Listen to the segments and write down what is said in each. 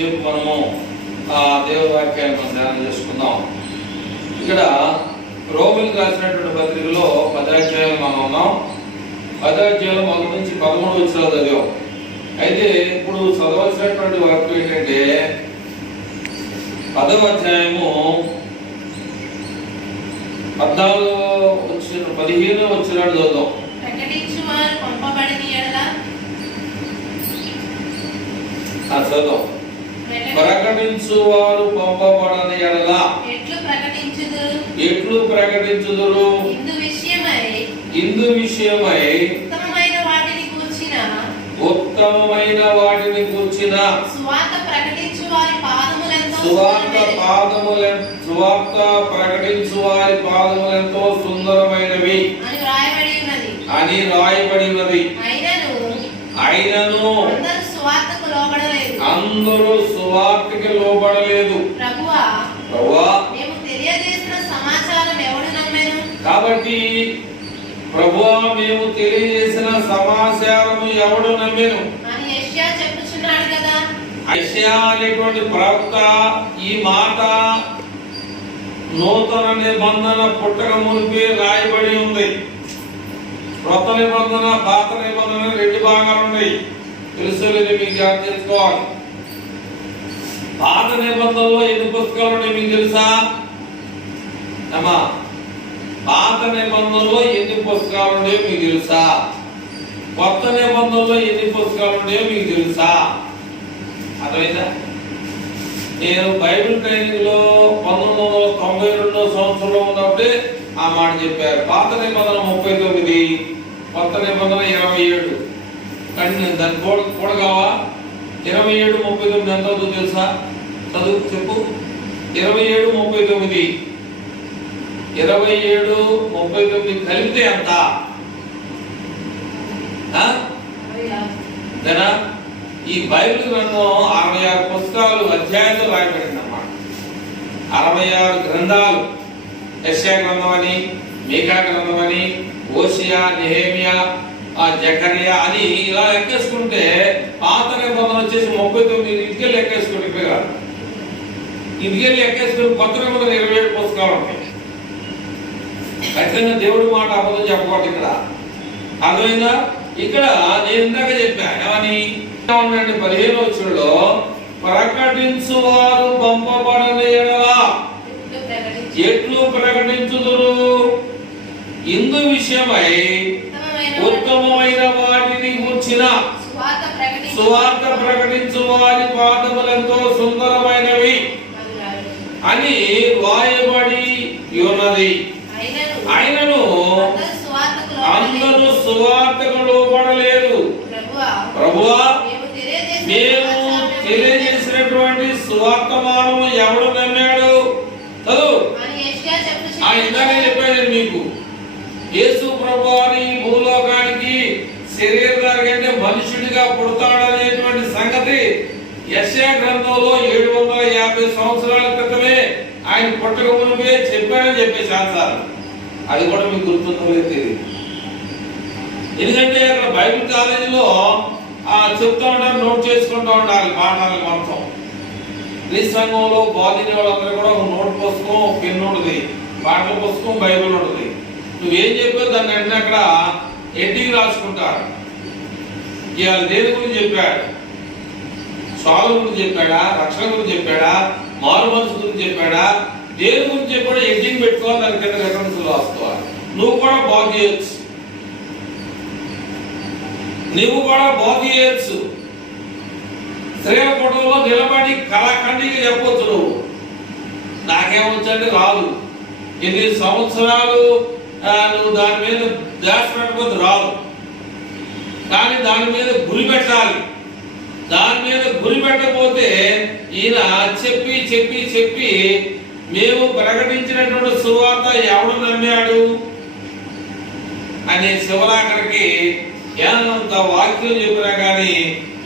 కొద్దిసేపు మనము ఆ దేవుని వాక్యాన్ని మనం ధ్యానం చేసుకుందాం. ఇక్కడ రోమిలకు రాసినటువంటి పత్రికలో 10వ అధ్యాయం మనం ఉన్నాం. 10వ అధ్యాయం 1 నుంచి 13 వచనాలు చదివాం. అయితే ఇప్పుడు చదవాల్సినటువంటి వాక్యం ఏంటంటే 10వ అధ్యాయము 15 వచనాలు చదువుదాం. చదువు. ప్రకటించువారు పంపబడని ఎడల ఎట్లు ప్రకటించుదురు? ఇందు విషయమై ఉత్తమమైన వాటిని గూర్చిన సువార్త ప్రకటించు వారి పాదములెంతో సుందరమైనవి అని రాయబడినది. అయినను అందరూ సువార్తకి లోబడలేదు. కాబట్టి ప్రభువా మేము తెలియజేసిన సమాచారము ఎవడు నమ్మెను? యెషయా అనేటువంటి ప్రవక్త ఈ మాట నూతన నిబంధన పుట్టక మునిపే రాయబడి ఉంది. కొత్త నిబంధన పాత నిబంధన 2 భాగాలు ఉన్నాయి. తెలుసుకోలేదు, మీకు జ్ఞాపకం చేసుకోవాలి. పాత నిబంధనలో ఎన్ని పుస్తకాలు ఉన్నాయి మీకు తెలుసా? అమ్మా, పాత నిబంధనలో ఎన్ని పుస్తకాలు ఉన్నాయో మీకు తెలుసా? కొత్త నిబంధనలో ఎన్ని పుస్తకాలు ఉన్నాయో మీకు తెలుసా? అర్థమైందా? నేను బైబిల్ ట్రైనింగ్ లో 1992 సంవత్సరంలో ఉన్నప్పుడే ఆ మాట చెప్పారు. పాత నిబంధన 39, కొత్త నిబంధన 27. కానీ దాని కూడగావా 27, 39 ఎంత అవుతుందో తెలుసా? చదువు చెప్పు. 27, 39. 27, 39 కలిపితే ఎంత? ఈ బైబిల్ గ్రంథం 66 పుస్తకాలు అధ్యాయాలు రాయబడింది అన్నమాట. 66 గ్రంథాలు. యెషయా గ్రంథం అని, మీకా గ్రంథం అని, ఓషియా, నెహెమియా, జకర్యా అని ఇలా లెక్కేసుకుంటే పాత నిబంధన వచ్చేసి 39. ఇంటికెళ్ళి లెక్కేసుకుంటే ఇంటికెళ్ళి లెక్కేసుకుని కొత్త నిబంధన 27 పుస్తకాలు ఉంటాయి. ఖచ్చితంగా దేవుడి మాట అబద్ధం చెప్పకూడదు ఇక్కడ. అర్థమైందా? ఇక్కడ నేను ఇందాక చెప్పా ఏమని 15వ వచనంలో ప్రకటించువారు పంపబడని ఎడల ఎట్లు ప్రకటించుదురు? ఇందు విషయమై ఉత్తమమైన వాటిని గూర్చిన సువార్త ప్రకటించు వారి పాదములెంతో సుందరమైనవి అని రాయబడి ఉన్నది. అయినను అందరూ సువార్తకు లోబడలేదు. ప్రభువా మేము తెలియజేసినటువంటి సువార్తమానము ఎవడు నమ్మాడు? చదువు. ఇందాక చెప్పాను మీకు. యేసు ప్రభువారి భూలోకానికి శరీరధారి కంటే మనుషుడిగా పుడతాడనేటువంటి సంగతి యెషయా గ్రంథంలో 750 సంవత్సరాల క్రితమే ఆయన పుట్టక మునిపే చెప్పాడని చెప్పేసి ఆన్సర్. అది కూడా మీకు గుర్తుందో తెలియదు. ఎందుకంటే అక్కడ బైబిల్ కాలేజీలో చెప్తా ఉంటారు, నోట్ చేసుకుంటూ ఉండాలి పాఠాలు మొత్తం. ఈ సంఘంలో బాధిన వాళ్ళందరూ కూడా ఒక నోట్ పుస్తకం, ఒక పెన్ ఉంటుంది, పాటల పుస్తకం, బైబిల్ ఉంటుంది. నువ్వేం చెప్పావు దాన్ని వెంటనే అక్కడ హెడ్డింగ్ రాసుకుంటారు. ఇవాళ దేని గురించి చెప్పాడు? స్వామి గురించి చెప్పాడా? రక్షణ గురించి చెప్పాడా? మారు మనసు గురించి చెప్పాడా? దేని గురించి చెప్పాడో హెడ్డింగ్ పెట్టుకోవాలి, దాని కింద రెఫరెన్స్ రాసుకోవాలి. నువ్వు కూడా బాగు చేయొచ్చు. స్త్రీల ఫోటోలో నిలబడి కళాఖండిగా చెప్పొచ్చు. నాకేమొచ్చంటే రాదు. ఎన్ని సంవత్సరాలు నువ్వు దాని మీద ధ్యాస పెట్టకపోతే రాదు. కానీ దాని మీద గురి పెట్టాలి. దాని మీద గురి పెట్టకపోతే ఈయన చెప్పి చెప్పి చెప్పి మేము ప్రకటించినటువంటి సువార్త ఎవడు నమ్మాడు అనే శివరాకరికి ఎంత వాక్యం చెప్పినా కానీ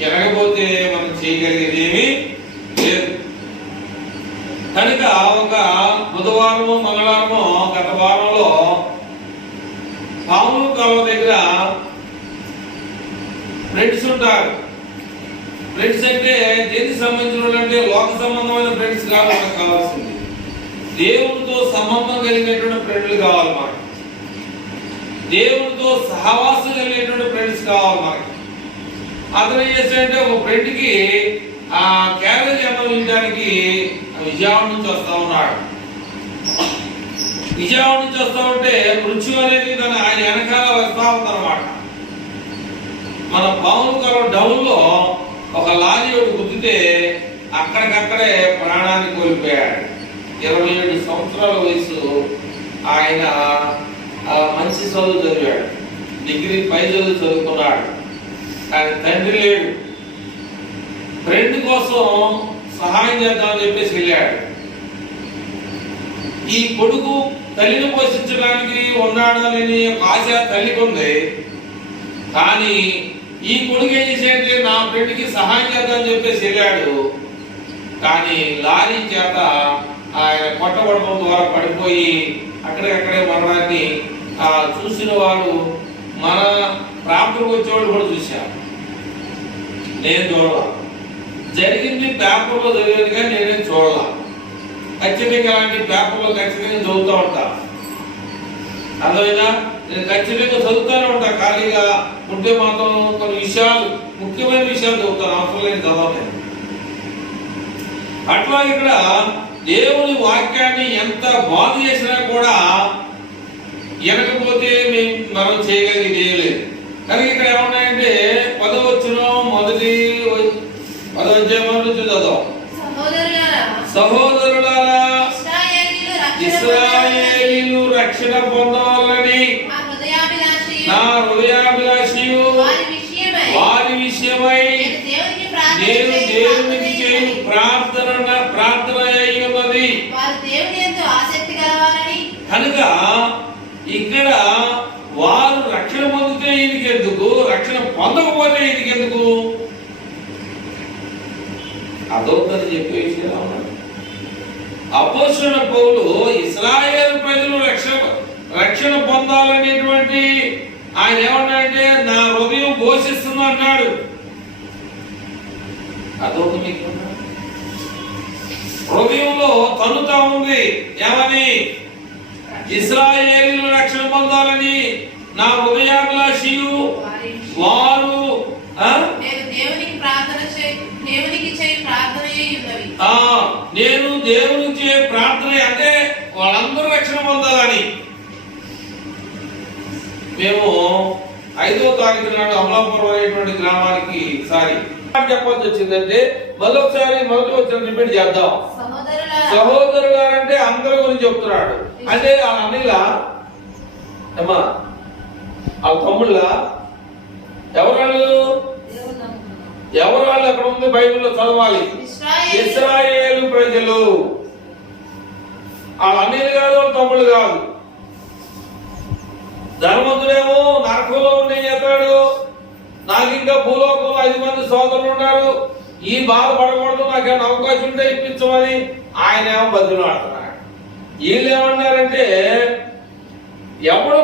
ఎనకపోతే మనం చేయగలిగేది ఏమీ లేదు. కనుక ఒక బుధవారము, మంగళవారము గత వారంలో పాములు కాలువ దగ్గర ఫ్రెండ్స్ ఉంటారు. ఫ్రెండ్స్ అంటే దేనికి సంబంధించిన వాళ్ళు అంటే లోక సంబంధమైన ఫ్రెండ్స్ కాదు మనకు కావాల్సింది, దేవుడితో సంబంధం కలిగినటువంటి ఫ్రెండ్లు కావాలి మనకి, దేవుడితో సహవాసం కలిగినటువంటి ఫ్రెండ్స్ కావాలి మనకి. అతను ఏం చేస్తాడంటే ఒక ఫ్రెండ్కి ఆ క్యారేజ్ అనుభవించడానికి విజయవాడ నుంచి వస్తా ఉన్నాడు. విజయవాడ నుంచి వస్తా ఉంటే మృత్యు అనేది ఆయన వెనకాల వస్తా ఉందన్నమాట. మన పావులకరం డౌన్లో ఒక లారీ ఒకటి గుద్దితే అక్కడికక్కడే ప్రాణాన్ని కోల్పోయాడు. 27 సంవత్సరాల వయసు. ఆయన మంచి చదువు చదివాడు, డిగ్రీ పై చదువు చదువుకున్నాడు, కానీ తండ్రి లేడు. ఫ్రెండ్ కోసం సహాయం చేద్దామని చెప్పేసి వెళ్ళాడు. ఈ కొడుకు తల్లిని పోషించడానికి ఉన్నాడు అని ఆశ తల్లికి ఉంది, కానీ ఈ కొడుకు ఏం చేసేది నా ఫ్రెండ్కి సహాయం చేద్దామని చెప్పేసి వెళ్ళాడు. కానీ లారీ చేత ఆయన కొట్టబడడం ద్వారా పడిపోయి అక్కడికక్కడే మరణాన్ని చూసిన వాడు మన ప్రాంతంలో వచ్చేవాళ్ళు కూడా చూశారు. నేను చూడాల, జరిగింది పేపర్లో చదివేది కానీ నేనేం చూడాల. ఖచ్చితంగా అలాంటి పేపర్లో ఖచ్చితంగా చదువుతూ ఉంటా. అర్థమైనా నేను ఖచ్చితంగా చదువుతూనే ఉంటా. ఖాళీగా ఉంటే మాత్రం కొన్ని విషయాలు, ముఖ్యమైన విషయాలు చదువుతాను, అవసరం లేని చదవలేదు. అట్లా ఇక్కడ దేవుని వాక్యాన్ని ఎంత బాగు చేసినా కూడా వినకపోతే మనం చేయగలిగేది ఏం లేదు. కానీ ఇక్కడ ఏమన్నాయంటే 10వ వచనం మొదటి 10వ అధ్యాయం నుంచి చదువు. సహోదరులారా, ఇశ్రాయేలీయులు రక్షణ పొందవాలని నా హృదయాభిలాషియు వారి విషయమై నేను దేవునికి చేయు ప్రార్థన అయి ఉన్నది. కనుక ఇక్కడ వారు రక్షణ పొందితే ఈయనకి ఎందుకు, రక్షణ పొందకపోతే ఈయనకి ఎందుకు అదవుతుందని చెప్పే విషయం ఉన్నాడు. అపోస్తలుడైన పౌలు ఇశ్రాయేలు ప్రజలు రక్షణ పొందాలనేటువంటి ఆయన ఏమన్నాడంటే నా హృదయం ఘోషిస్తుంది అన్నాడు. అదొక మీకు హృదయంలో తనుతా ఉంది ఏమని, ఇశ్రాయేలీయులు రక్షణ పొందాలని నా హృదయాభిలాషియు వారు నేను దేవునికి చేయ ప్రార్థన అంటే వాళ్ళందరూ రక్షణ పొందాలని. మేము 5వ తారీఖు నాడు అమలాపురం అనేటువంటి గ్రామానికి చెప్పాల్సి వచ్చిందంటే మరొకసారి మొదటి వచ్చిన రిపీట్ చేద్దాం. సహోదరులు అంటే అందరి గురించి చెప్తున్నాడు. అంటే వాళ్ళ అన్నయ్యల అమ్మా వాళ్ళ తమ్ముళ్ళ ఎవరు వాళ్ళు అక్కడ ఉంది బైబిల్లో చదవాలి. ఇశ్రాయేలు ప్రజలు వాళ్ళ అన్నయ్యలు కాదు, వాళ్ళ తమ్ముళ్ళు కాదు. ధనవంతుడేమో నరకంలో ఉండే చేస్తాడు, నాకు ఇంకా భూలోకంలో 5 మంది సోదరులు ఉన్నారు, ఈ బాధపడకూడదు, నాకేమైనా అవకాశం ఉంటే ఇప్పించమని ఆయన ఏమో బదులు ఆడుతున్నాడు. వీళ్ళు ఏమన్నారంటే ఎవడు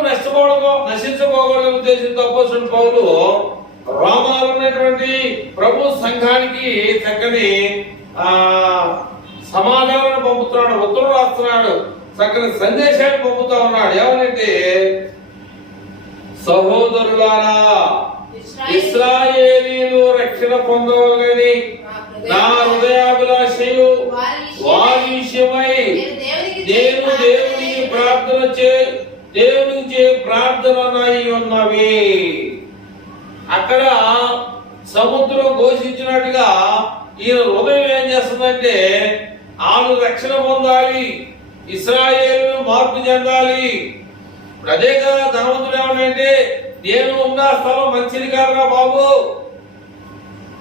నశించుకోకూడదు ఉద్దేశంతో అపోస్తలుడైన పౌలు రోమాలో ఉన్నటువంటి ప్రభు సంఘానికి చక్కని సమాధానాన్ని పంపుతున్నాడు, ఉత్తరం రాస్తున్నాడు, చక్కని సందేశాన్ని పంపుతా ఉన్నాడు. ఏమనంటే సహోదరులారా, ఇశ్రాయేలీయులు రక్షణ పొందవాలని నా హృదయాభిలాషయు వారి విషయమై నేను దేవునికి ప్రార్థన అయి ఉన్నవి. అక్కడ సముద్రం ఘోషించినట్టుగా ఈయన హృదయం ఏం చేస్తుందంటే వాళ్ళు రక్షణ పొందాలి, ఇశ్రాయేలు మార్పు చెందాలి. ఇప్పుడు అదే కదా ధనవంతుడు ఏమనంటే నేను ఉన్న స్థలం మంచిది కాదురా బాబు,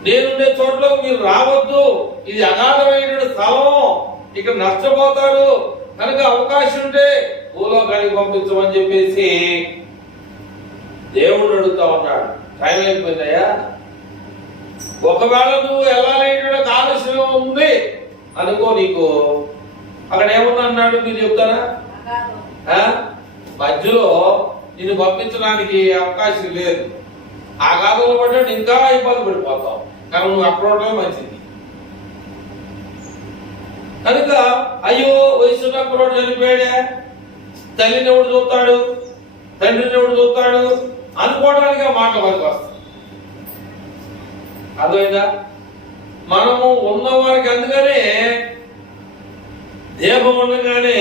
నేనుండే చోట్ల మీరు రావద్దు, ఇది అగాధమైన స్థలం, ఇక్కడ నష్టపోతారు, కనుక అవకాశం ఉంటే భూలోకానికి పంపించమని చెప్పేసి దేవుడు అడుగుతా ఉన్నాడు. టైం అయిపోయిందయ్యా, ఒకవేళ నువ్వు వెళ్ళాలనేటువంటి ఆలోచన ఉంది అనుకో, నీకు అక్కడ ఏమన్నా అన్నాడు మీరు చెప్తారా? మధ్యలో నిన్ను పంపించడానికి అవకాశం లేదు, ఆ కాలంలో పడ్డాడు ఇంకా ఇబ్బంది పడిపోతావు. కానీ నువ్వు అక్కడ ఉండటమే మంచిది. కనుక అయ్యో వయసున్న కుర్రోడు చనిపోయాడే, తల్లిని ఎవడు చూస్తాడు, తండ్రిని ఎవడు చూస్తాడు అనుకోవడానికి ఆ మాట వరకు వస్తుంది. అర్థమైందా? మనము ఉన్నవారికి అందుకనే దీపం ఉండగానే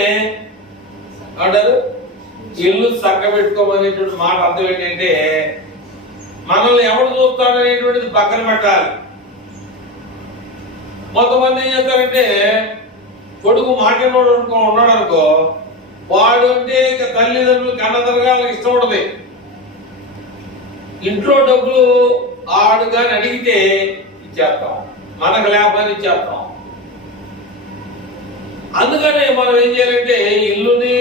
అంటారు ఇల్లు చక్క పెట్టుకోమనేటువంటి మాట అర్థం ఏంటంటే మనల్ని ఎవడు చూస్తాడు అనేటువంటిది పక్కన పెట్టాలి. కొంతమంది ఏం చేస్తారంటే కొడుకు మాటినోడు ఉన్నాడు అనుకో, వాడు అంటే తల్లిదండ్రులు కన్నదరగా వాళ్ళకి ఇష్టం ఉండదు. ఇంట్లో డబ్బులు ఆడు కానీ అడిగితే ఇచ్చేస్తాం, మనకు లేకపోతే ఇచ్చేస్తాం. అందుకనే మనం ఏం చేయాలంటే ఇల్లుని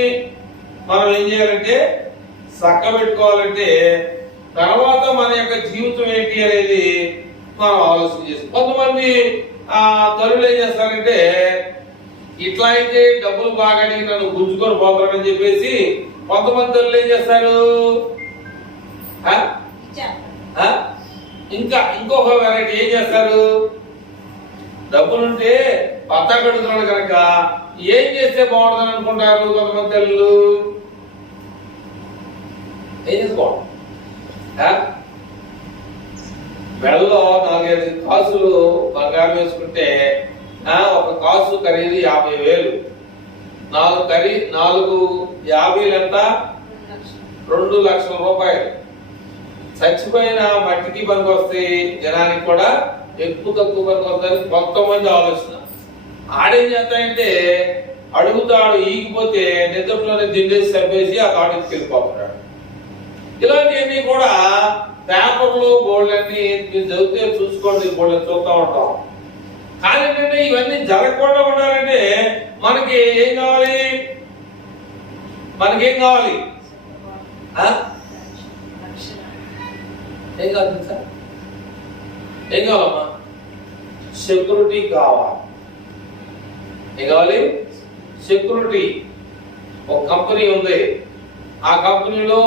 మనం ఏం చేయాలంటే చక్క పెట్టుకోవాలంటే తర్వాత మన యొక్క జీవితం ఏంటి అనేది మనం ఆలోచన చేస్తాం. కొంతమంది తల్లులు ఏం చేస్తారంటే ఇట్లా అయితే డబ్బులు బాగా అడిగి నన్ను గుంజుకొని పోతారని చెప్పేసి కొంతమంది తల్లులు ఏం చేస్తారు, ఇంకా ఇంకొక వెరైటీ ఏం చేస్తారు, డబ్బులుంటే పత్తా కడుతున్నాడు కనుక ఏం చేస్తే బాగుంటుందని అనుకుంటారు. కొంతమంది తల్లులు ఏం చేసుకోవడం, మెడలో 4-5 కాసులు బంగారం వేసుకుంటే ఒక కాసు ఖరీదు 50,000, 4 50 ఎంత 2 లక్షల రూపాయలు. చచ్చిపోయిన మట్టికి పనికి వస్తాయి, జనానికి కూడా ఎక్కువ తక్కువ పనికి వస్తాయని కొంతమంది ఆలోచన. ఆడేం చేస్తాయంటే అడుగుతాడు, ఈగిపోతే నిద్రలోనే దిండేసి చంపేసి ఆ తాడికి వెళ్ళిపోతున్నాడు. ఇలాంటివన్నీ కూడా పేపర్లు బోర్డులన్నీ మీరు చదివితే చూసుకోండి, బోర్డు చూస్తూ ఉంటాం. కానీ ఏంటంటే ఇవన్నీ జరగకుండా ఉండాలంటే మనకి ఏం కావాలి, మనకేం కావాలి, ఏం కావాలి సార్, ఏం కావాలమ్మా, సెక్యూరిటీ కావాలి. ఏం కావాలి, సెక్యూరిటీ. ఒక కంపెనీ ఉంది, ఆ కంపెనీలో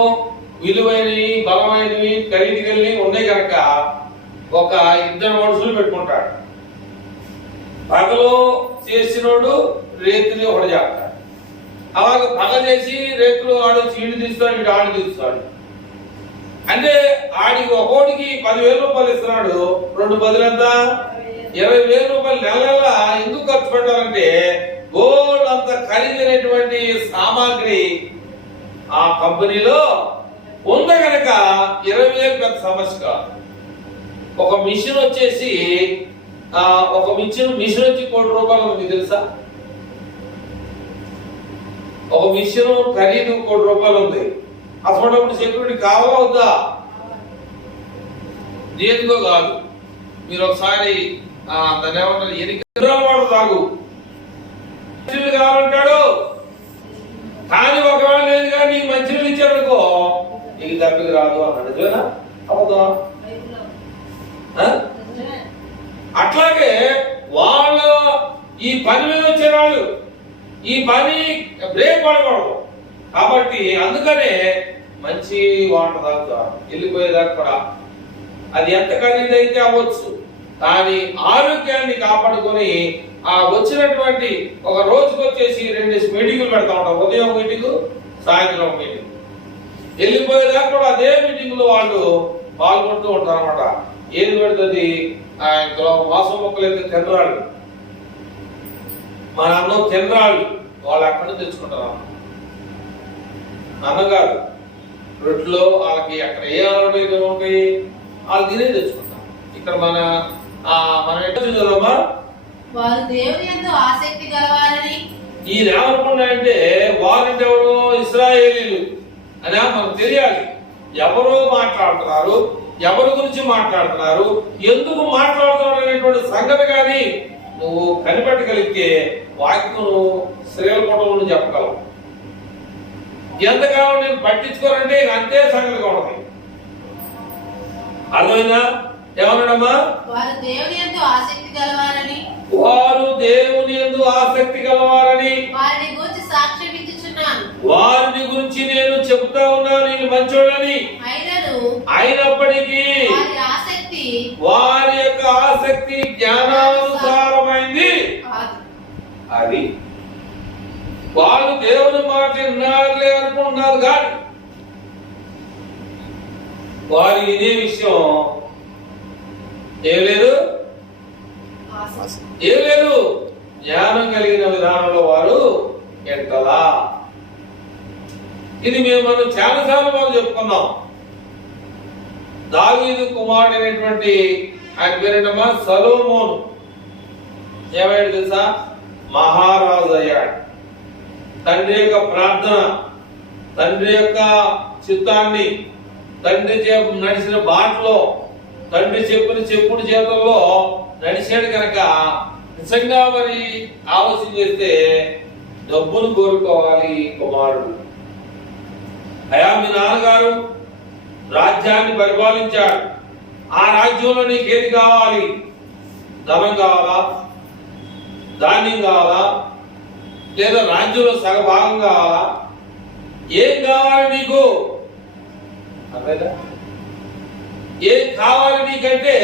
విలువైనవి బలమైనవి ఖరీదుగల్ని ఉన్నాయి కనుక ఒక 2 మనుషులు పెట్టుకుంటాడు. పగలో చేసినోడు రేతులు ఒకటి చేస్తాడు. అలాగే పగ చేసి రేతులు ఆడు చీడు తీస్తాడు, ఇటు ఆడు తీస్తాడు. అంటే ఆడికి ఒక్కోటికి 10,000 రూపాయలు ఇస్తున్నాడు, 2 బదులంత 20,000 రూపాయలు నెల నెల ఎందుకు ఖర్చు పెట్టాలంటే గోల్డ్ అంత ఖరీదైనటువంటి సామాగ్రి ఆ కంపెనీలో ఉంది కనుక 20,000 పెద్ద సమస్య కాదు. ఒక మిషన్ వచ్చేసి మిషన్ వచ్చి 1 కోటి రూపాయలు ఉంది తెలుసా? ఒక మిషన్ ఖరీదు 1 కోటి రూపాయలు ఉంది. అసలు సెక్యూరిటీ కావాలా వద్దా? దేనికో కాదు. మీరు ఒకసారి దాన్ని ఏమంటారు, ఎన్నికలు తాగు కావాలంటాడు. కానీ ఒకవేళ లేదు కానీ నీకు మంచినీళ్ళు ఇచ్చారనుకో నీకు దప్పికి రాదు అన్నాడు. అవుదా? అట్లాగే వాళ్ళ ఈ పని మీద వచ్చే వాళ్ళు ఈ పని బ్రేక్ పడకూడదు. కాబట్టి అందుకనే మంచి వాటర్ తాగుతారు వెళ్ళిపోయేదాకా కూడా. అది ఎంత ఖరీదైతే అవ్వచ్చు, కానీ ఆరోగ్యాన్ని కాపాడుకొని ఆ వచ్చినటువంటి ఒక రోజుకి వచ్చేసి 2 మీటింగులు పెడతా ఉంటాం. ఉదయం మీటింగు, సాయంత్రం మీటింగ్. వెళ్ళిపోయేదాకా కూడా అదే మీటింగ్ లో వాళ్ళు పాల్గొంటూ ఉంటారు అనమాట. ఏది పెడుతుంది, మాసం మొక్కలు అయితే తినరాళ్ళు, మన అన్నం తినరాళ్ళు, వాళ్ళు అక్కడి నుంచి తెచ్చుకుంటారు. అన్నగారు రొట్టెలో వాళ్ళకి అక్కడ ఏ ఆరోగ్యం ఉంటాయి వాళ్ళు తినే తెచ్చుకుంటారు. ఇక్కడ మనం ఎట్లా చూద్దామా, వారు దేవుని యందు ఆసక్తి గలవారని. ఈ ఏమనుకున్నా అంటే వారంటే ఎవరు, ఇశ్రాయేలీలు అని మనకు తెలియాలి. ఎవరో మాట్లాడుతున్నారు, ఎవరి గురించి మాట్లాడుతున్నారు, ఎందుకు మాట్లాడుతున్నారు అనేటువంటి సంగతి కానీ నువ్వు కనిపెట్టగలిగితే వాక్యం నువ్వు శ్రీలపటంలో చెప్పగలవు. ఎంతకాలం నేను పట్టించుకోరంటే అంతే సంగతిగా ఉంటుంది. అర్థమైందా? ఏమన్నాడమ్మా, వారు దేవుని యందు ఆసక్తి గలవారని, వారు దేవుని యందు ఆసక్తి గలవారని వారిని గురించి సాక్ష్యం ఇచ్చుచున్నాను. వారిని గురించి నేను చెబుతా ఉన్నాను, నేను మంచోళ్ళని. అయినను అయినప్పటికీ వారి ఆసక్తి, వారి యొక్క అది వాళ్ళు దేవుని మాట విన్నారులే అనుకుంటున్నారు కానీ వారు ఇదే విషయం ఏం లేదు జ్ఞానం కలిగిన విధానంలో వారు ఎంతలా. ఇది మనం చాలాసార్లు మనం చెప్పుకున్నాం. దావీదు కుమారుడు అయినటువంటి ఆయన పేరేంటమ్మా సొలొమోను ఏమయ్యాడు తెలుసా? మహారాజు అయ్యాడు. తండ్రి యొక్క ప్రార్థన, తండ్రి యొక్క చిత్తాన్ని, తండ్రి నడిచిన బాటలో, తండ్రి చెప్పిన చెప్పుడు చేతుల్లో నడిచాడు కనుక నిజంగా మరి ఆలోచన చేస్తే డబ్బును కోరుకోవాలి కుమారుడు. అయా మీ నాన్నగారు రాజ్యాన్ని పరిపాలించాడు, ఆ రాజ్యంలో నీకేది కావాలి? ధనం కావాలా, ధాన్యం కావాలా, లేదా రాజ్యంలో సగభాగం కావాలా? ఏం కావాలి నీకు? అర్థమైందా? ఏం కావాలి నీకంటే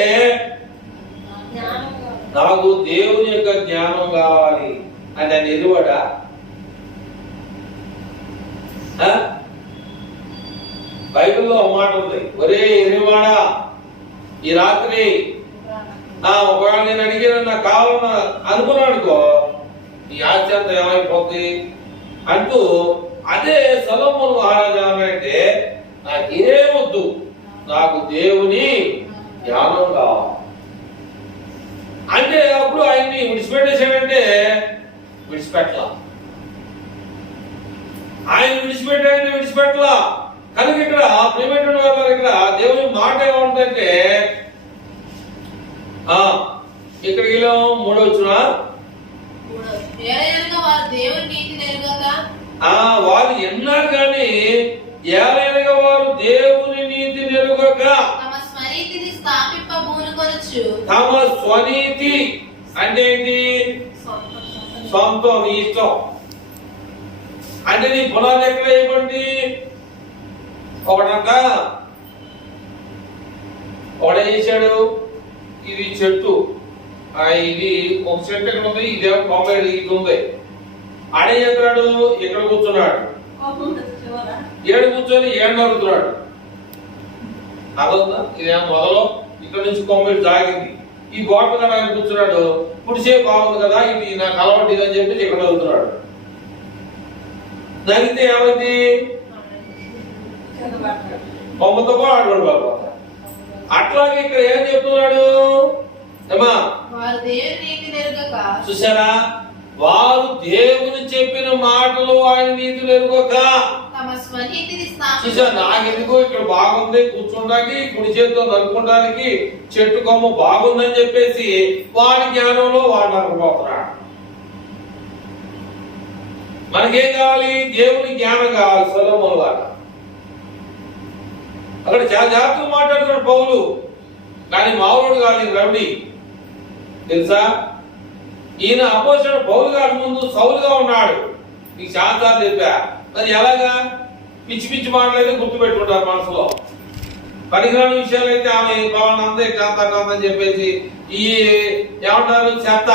నాకు దేవుని యొక్క జ్ఞానం కావాలి అని ఆయన ఎదువాడా? బైబిల్లో ఒక మాట ఉంది, ఒరే ఎరివాడా ఈ రాత్రి ఒకవేళ నేను అడిగిన నాకు కావాలన్నా అనుకున్నాడుకో ఈ ఆశ్చర్యంతో ఏమైపోద్ది అంటూ అదే సొలొమోను మహారాజు అంటే నాకేమొద్దు, నాకు దేవుని జ్ఞానం కావాలి అంటే అప్పుడు ఆయన్ని విడిచిపెట్టేశాడంటే విడిచిపెట్టలా. ఆయన విడిచిపెట్టలా కనుక ఇక్కడ ప్రియమైన వారు ఇక్కడ దేవుని మాట ఏమంటే ఇక్కడికి వెళ్ళాం 3వ వచనం. వారు ఎన్నారు కానీ ఏలైనగా వారు దేవుని నీతి నెరుగక తమ స్వనీతి అంటే ఏంటి? సొంతం, నీ ఇష్టం అంటే నీ పునాది ఎక్కడ వేయబడి ఒకడంట ఒకడే చేశాడు. ఇది చెట్టు, ఇది ఒక చెట్టు ఎక్కడ ఉంది, ఇదేమో కొమ్మ ఇది ఉంది. ఆడే చేస్తున్నాడు, ఇక్కడ కూర్చున్నాడు, ఏడు కూర్చొని ఏడు నరుగుతున్నాడు. అదొందా? ఇదేమో మొదలు ఇక్కడ నుంచి కొమ్మ జాగింది, ఈ గోడ కదా ఆయన కూర్చున్నాడు, కుడిసే బాగుంది కదా, ఇది నాకు అలవాటు ఇదని చెప్పి ఇక్కడ నరుగుతున్నాడు. నరిగితే ఏమైంది? కొమ్మతో ఆడవాడు బాబు. అట్లాగే ఇక్కడ ఏం చెప్తున్నాడు చూసారా? వారు దేవుని చెప్పిన మాటలు ఆయన నీతులు ఎరుగక చూసారు. నాకెందుకో ఇక్కడ బాగుంది కూర్చోడానికి, కుడి చేతితో నరుకోవడానికి, చెట్టు కొమ్మ బాగుందని చెప్పేసి వాడి జ్ఞానంలో వాడు నరకపోతున్నాడు. మనకేం కావాలి? దేవుని జ్ఞానం కావాలి. సొలొమోను లాగా అక్కడ చాలా జాగ్రత్తగా మాట్లాడుతున్నాడు పౌలు, కానీ మామూలుడు కాదు, రౌడీ తెలుసా? ఈయన అపోజిషన్ పౌలు గారి ముందు సౌలుగా ఉన్నాడు. నీకు శాంతాలు చెప్పా. మరి ఎలాగా? పిచ్చి పిచ్చి మాటలైతే గుర్తు పెట్టుకుంటారు మనసులో. పనికిరాని విషయాలు అయితే ఆమె పవనందే కాంతని చెప్పేసి ఈ ఏమంటారు చెత్త,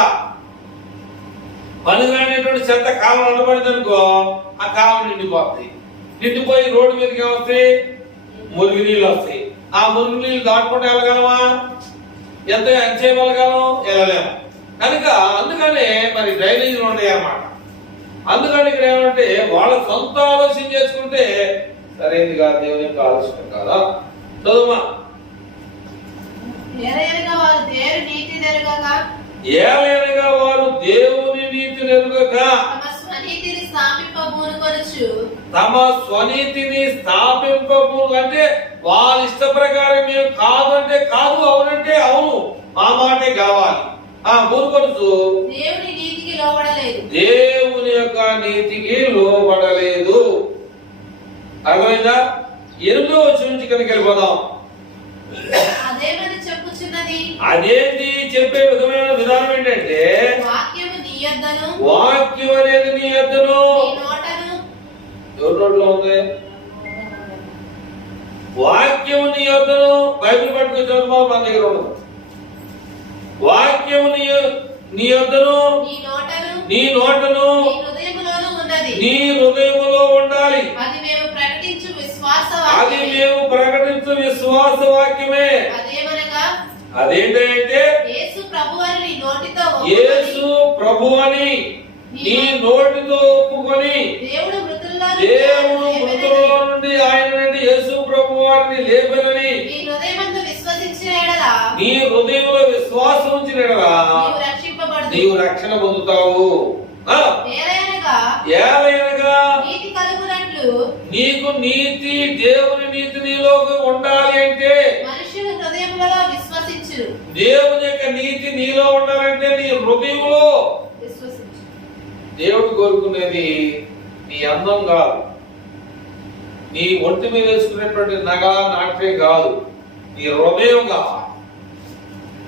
పనికిరానిటువంటి చెత్త కాలం ఉండబడింది అనుకో, ఆ కాలం నిండిపోతాయి. నిండిపోయి రోడ్డు మీదకి వస్తాయి, మురుగు నీళ్ళు వస్తాయి. ఆ మురుగు నీళ్ళు దాటుకుంటే వెళ్ళగలమా? ఎంత చేయగలగలం? వెళ్ళలేము. కనుక అందుకనే మరి డ్రైనేజీలు ఉంటాయి అన్నమాట. అందుకని ఇక్కడ ఏమంటే వాళ్ళ సొంత ఆలోచన చేసుకుంటే సరైనది కాదు, దేవుని యొక్క ఆలోచన కాదా? చదువుమా. ఏలయనగా వారు దేవుని నీతి నెరుగక తమ స్వనీతిని స్థాపింపబూను అంటే వాళ్ళ ఇష్ట ప్రకారం మేము కాదు అంటే కాదు, అవునంటే అవును, ఆ మాటే కావాలి. బూరుకొలుసు దేవుని యొక్క నీతికి లోబడలేదు. అర్థమైందా? 8వ వచనం నుంచి కనుక వెళ్ళిపోదాం. అదేంటి చెప్పే విధానం ఏంటంటే వాక్యం అనేది నీ యొద్దను. ఎవరి నోట్లో ఉంది? వాక్యం నీ యొద్దను. బైబిల్ పట్టుకొని చదువు, మన దగ్గర ఉండదు. వాక్యం నీ యొద్దను నీ నోటను నీ నోటను నీ హృదయములోను ఉన్నది. నీ హృదయములో ఉండాలి. అది మేము ప్రకటించు విశ్వాస అది వాక్యమే. మేము ప్రకటించు విశ్వాస వాక్యమే. అదేమనగా అదేంటంటే యేసు ప్రభువని నీ నోటితో యేసు ప్రభువని నీ నోటితో ఒప్పుకొని దేవుడు మృతుల్లో మృతుల్లో నుండి ఆయన నుండి యేసు ప్రభువారిని లేపెనని నీ హృదయమందు విశ్వసించిన ఎడల నీ హృదయంలో విశ్వాసం ఉంచిన ఎడల నీవు రక్షింపబడుదువు. నీవు రక్షణ పొందుతావు. ఏలయనగా నీతి కలుగునట్లు నీకు నీతి, దేవుని నీతి నీలోకి ఉండాలి అంటే మనుషులు హృదయములలో విశ్వసించు. దేవుని యొక్క నీతి నీలో ఉండాలంటే నీ హృదయంలో విశ్వసించు. దేవుడు కోరుకునేది నీ అందం కాదు, నీ ఒంటి మీద వేసుకునేటువంటి నగ నాట్యం కాదు, నీ హృదయం కాదు.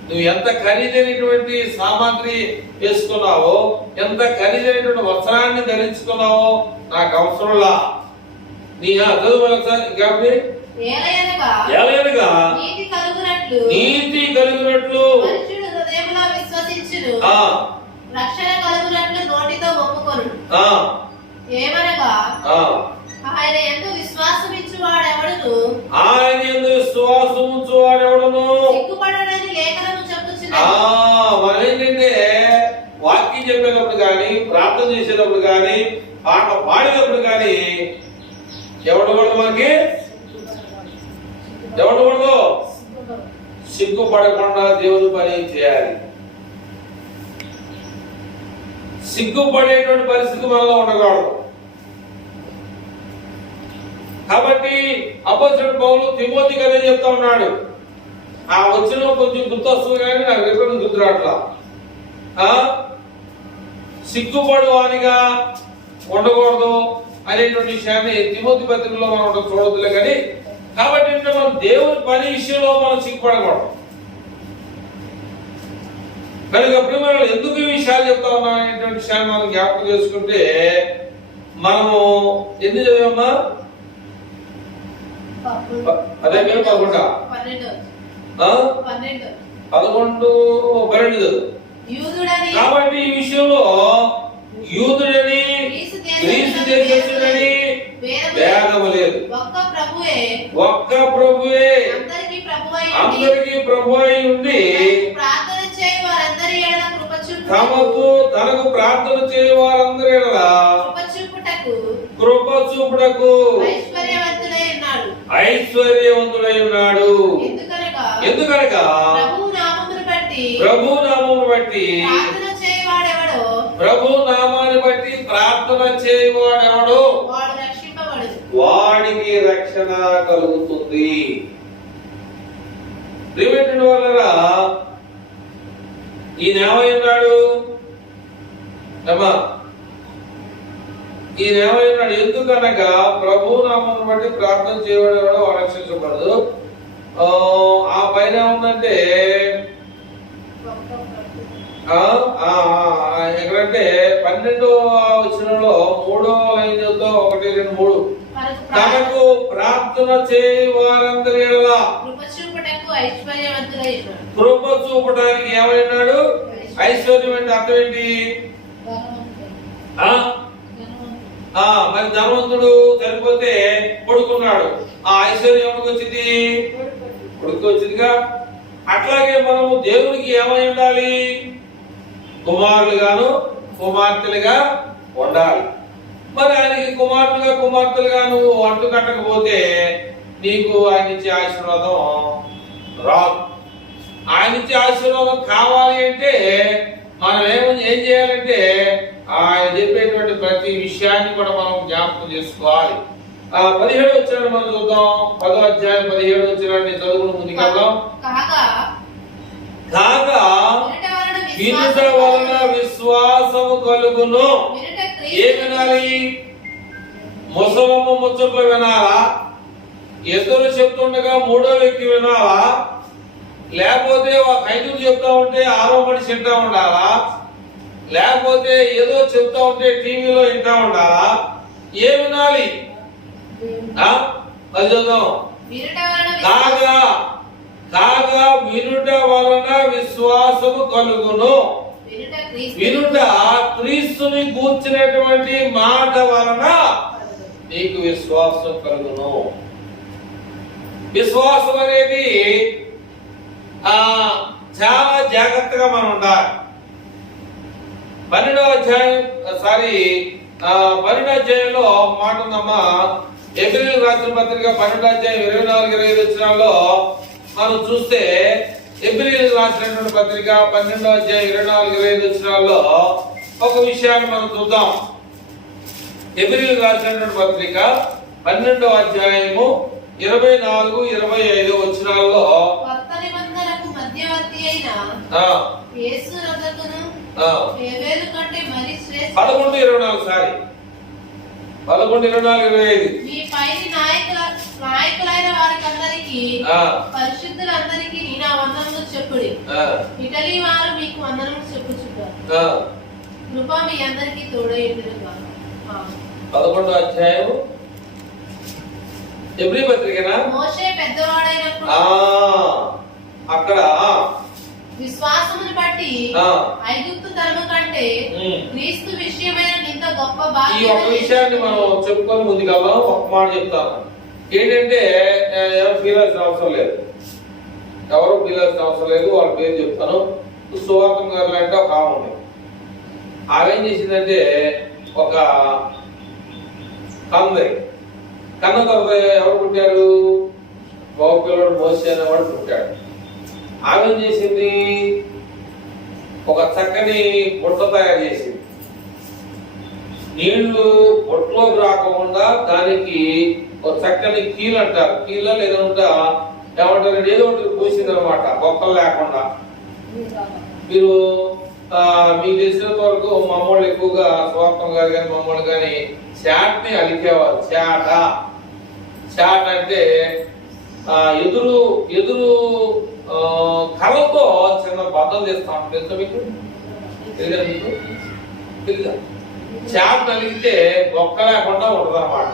నువ్వు ఎంత ఖరీదైనటువంటి సామాగ్రి వేసుకున్నావో, ఎంత ఖరీదైనటువంటి వస్త్రాన్ని ధరించుకున్నావో నాకు అవసరంలా. నీ ఏలయనగా నీతి కలుగునట్లు మనుషుడు హృదయములో విశ్వసించును, రక్షణ కలుగునట్లు నోటితో ఒప్పుకొను. ఏమనగా ఆయన యందు విశ్వాసమిచ్చువాడెవడును సిగ్గుపడడని లేఖనము చెప్పుచున్నది. మనం ఏంటంటే వాక్యం చెప్పేటప్పుడు కానీ, ప్రార్థన చేసేటప్పుడు కానీ, పాట పాడేటప్పుడు కానీ ఎవడకూడదు, మనకి ఎవడకూడదు, సిగ్గుపడకుండా దేవుని పని చేయాలి. సిగ్గుపడేటువంటి పరిస్థితి మనలో ఉండకూడదు. కాబట్టి అపోస్తలుడు పౌలు తిమోతికి అదే చెప్తా ఉన్నాడు. ఆ వచ్చిన కొంచెం గుర్తొస్తుంది కానీ నాకు రిటర్న్ గుర్తు రావట్లా. సిగ్గుపడు వానిగా ఉండకూడదు అనేటువంటి విషయాన్ని తిమోతి పత్రికలో మనం చూడొద్దులే. కానీ కాబట్టి మనం దేవుని పని విషయంలో మనం సిగ్గుపడకూడదు. కనుక ప్రియమైన ఎందుకు ఈ విషయాలు చెప్తా ఉన్నాం అనేటువంటి విషయాన్ని మనం జ్ఞాపకం చేసుకుంటే, మనము ఎందుకు చదివామా? అదే మేము 11-12. కాబట్టి ఈ విషయంలో యూదుడని గ్రీసు దేశస్థుడని భేదము లేదు. ఒక్క ప్రభువే అందరికీ ప్రభు అయి ఉండి తనకు ప్రార్థన చేయు వారందరి ఎడల కృప చూపుటకు ఐశ్వర్యవంతుడై ఉన్నాడు. ఎందుకనగా ప్రభు నామమును బట్టి ప్రార్థన చేయవాడెవడో వాడికి రక్షణ కలుగుతుంది. ప్రియమైన వాళ్ళరా, ఈయన ఏమైనాడు ఎందుకనగా ప్రభు నామమును బట్టి ప్రార్థన చేయవాడెవడో వాడు రక్షించబడదు. ఆ పైన ఉందంటే ఎక్కడంటే 12వ వచనంలో 3వ లైన్ చదువుతా, 1, 2, 3. తనకు ప్రార్థన చేయి వారందరి ఎడల కృప చూపడానికి ఏమైనాడు? ఐశ్వర్యం అంటే అర్థం ఏంటి? మరి ధనవంతుడు చనిపోతే కొడుకున్నాడు, ఆ ఐశ్వర్యం ఎవరికి వచ్చింది? కొడుకు వచ్చిందిగా. అట్లాగే మనము దేవునికి ఏమై ఉండాలి? కుమారులుగాను కుమార్తెలుగా ఉండాలి. మరి ఆయనకి కుమార్తెలుగా నువ్వు అంటు కట్టకపోతే నీకు ఆయన ఇచ్చే ఆశీర్వాదం రాదు. ఆయన ఇచ్చే ఆశీర్వాదం కావాలి అంటే మనం ఏం చేయాలంటే ఆయన చెప్పేటువంటి ప్రతి విషయాన్ని కూడా మనం జ్ఞాపకం చేసుకోవాలి. 17 వచనాన్ని మనం చూద్దాం. 10వ అధ్యాయం 17 వచనాన్ని చదువుకుని ముందుకెళ్దాం. కాగా వినుట వలన విశ్వాసము కలుగును. ఏం వినాలి? ముసలమ్మ ముచ్చట్లు వినాలా? ఇద్దరు చెప్తుండగా మూడో వ్యక్తి వినాలా? లేకపోతే ఒక 5 చెప్తా ఉంటే 6వ మనిషి వింటా ఉండాలా? లేకపోతే ఏదో చెప్తా ఉంటే టీవీలో వింటా ఉండాలా? ఏం వినాలి? అది చూద్దాం. కాగా వినుట వలన విశ్వాసము కలుగును. వినుట క్రీస్తుని గూర్చినటువంటి మాట వలన నీకు విశ్వాసం కలుగును. విశ్వాసం అనేది చాలా జాగ్రత్తగా మనం ఉండాలి. 12వ అధ్యాయంలో మాట ఉందమ్మా. ఎబ్రిల్ రాసిన పత్రిక 12వ అధ్యాయం 24-25 వచనాల్లో మనం చూస్తే, ఎబ్రిల్ రాసినటువంటి పత్రిక 12వ అధ్యాయం 24-25 వచనాల్లో ఒక విషయాన్ని మనం చూద్దాం. ఎబ్రిల్ రాసినటువంటి పత్రిక 12వ అధ్యాయము 24-25 వచనాల్లో కొత్త నిబంధనకు మధ్యవర్తి అయిన యేసు రొద్దకును హేబెలు కంటే మరి శ్రేష్ఠ 11:24-25 మీ పైని నాయకులైన వారికందరికీ పరిశుద్ధులందరికీ నా వందనములు చెప్పుడి. ఇటలీ వారు మీకు వందనములు చెప్పుచుంటారు. కృప మీ అందరికీ తోడైండుగాక. 11వ అధ్యాయం ఎబ్రీ పత్రికనా? మోషే పెద్దవాడైనప్పుడు అక్కడ విశ్వాసమును బట్టి ఐగుప్తు తరము కంటే క్రీస్తు విషయమైన ఇంత గొప్ప ఈ భాగ్యం. ఒక విషయాన్ని మనం చెప్పుకొని ముందుకెళ్దాం. ఒక మాట చెప్తాను ఏంటంటే, ఎవరు ఫీల్ అవసరం లేదు, వాళ్ళ పేరు చెప్తాను. సువార్తం గారు అంటే ఒక ఆమె ఉంది. ఆమె ఏం చేసిందంటే, ఒక కన్న తర్వాత ఎవరు పుట్టారు? బాబు పిల్లడు మోసే అనేవాడు పుట్టాడు. ఆమె ఏం చేసింది? ఒక చక్కని బుట్ట తయారు చేసింది. నీళ్లు బొట్టులోకి రాకుండా దానికి ఒక చక్కని కీలు అంటారు, కీళ్ళ లేదంటే ఏమంటారు, ఏదో ఒకటి పోసింది అనమాట, బొక్కలు లేకుండా. మీరు మీకు తెలిసినంత వరకు మమ్మల్ని ఎక్కువగా స్వార్థం గారు కానీ మమ్మల్ని కానీ చాట్ని అలికేవారు. చాట్ అంటే ఎదురు కర్రతో చిన్న బద్దలు చేస్తాం. తెలుసా మీకు? తెలీదా? చాట్ అలిగితే బొక్క లేకుండా ఉండదు అనమాట.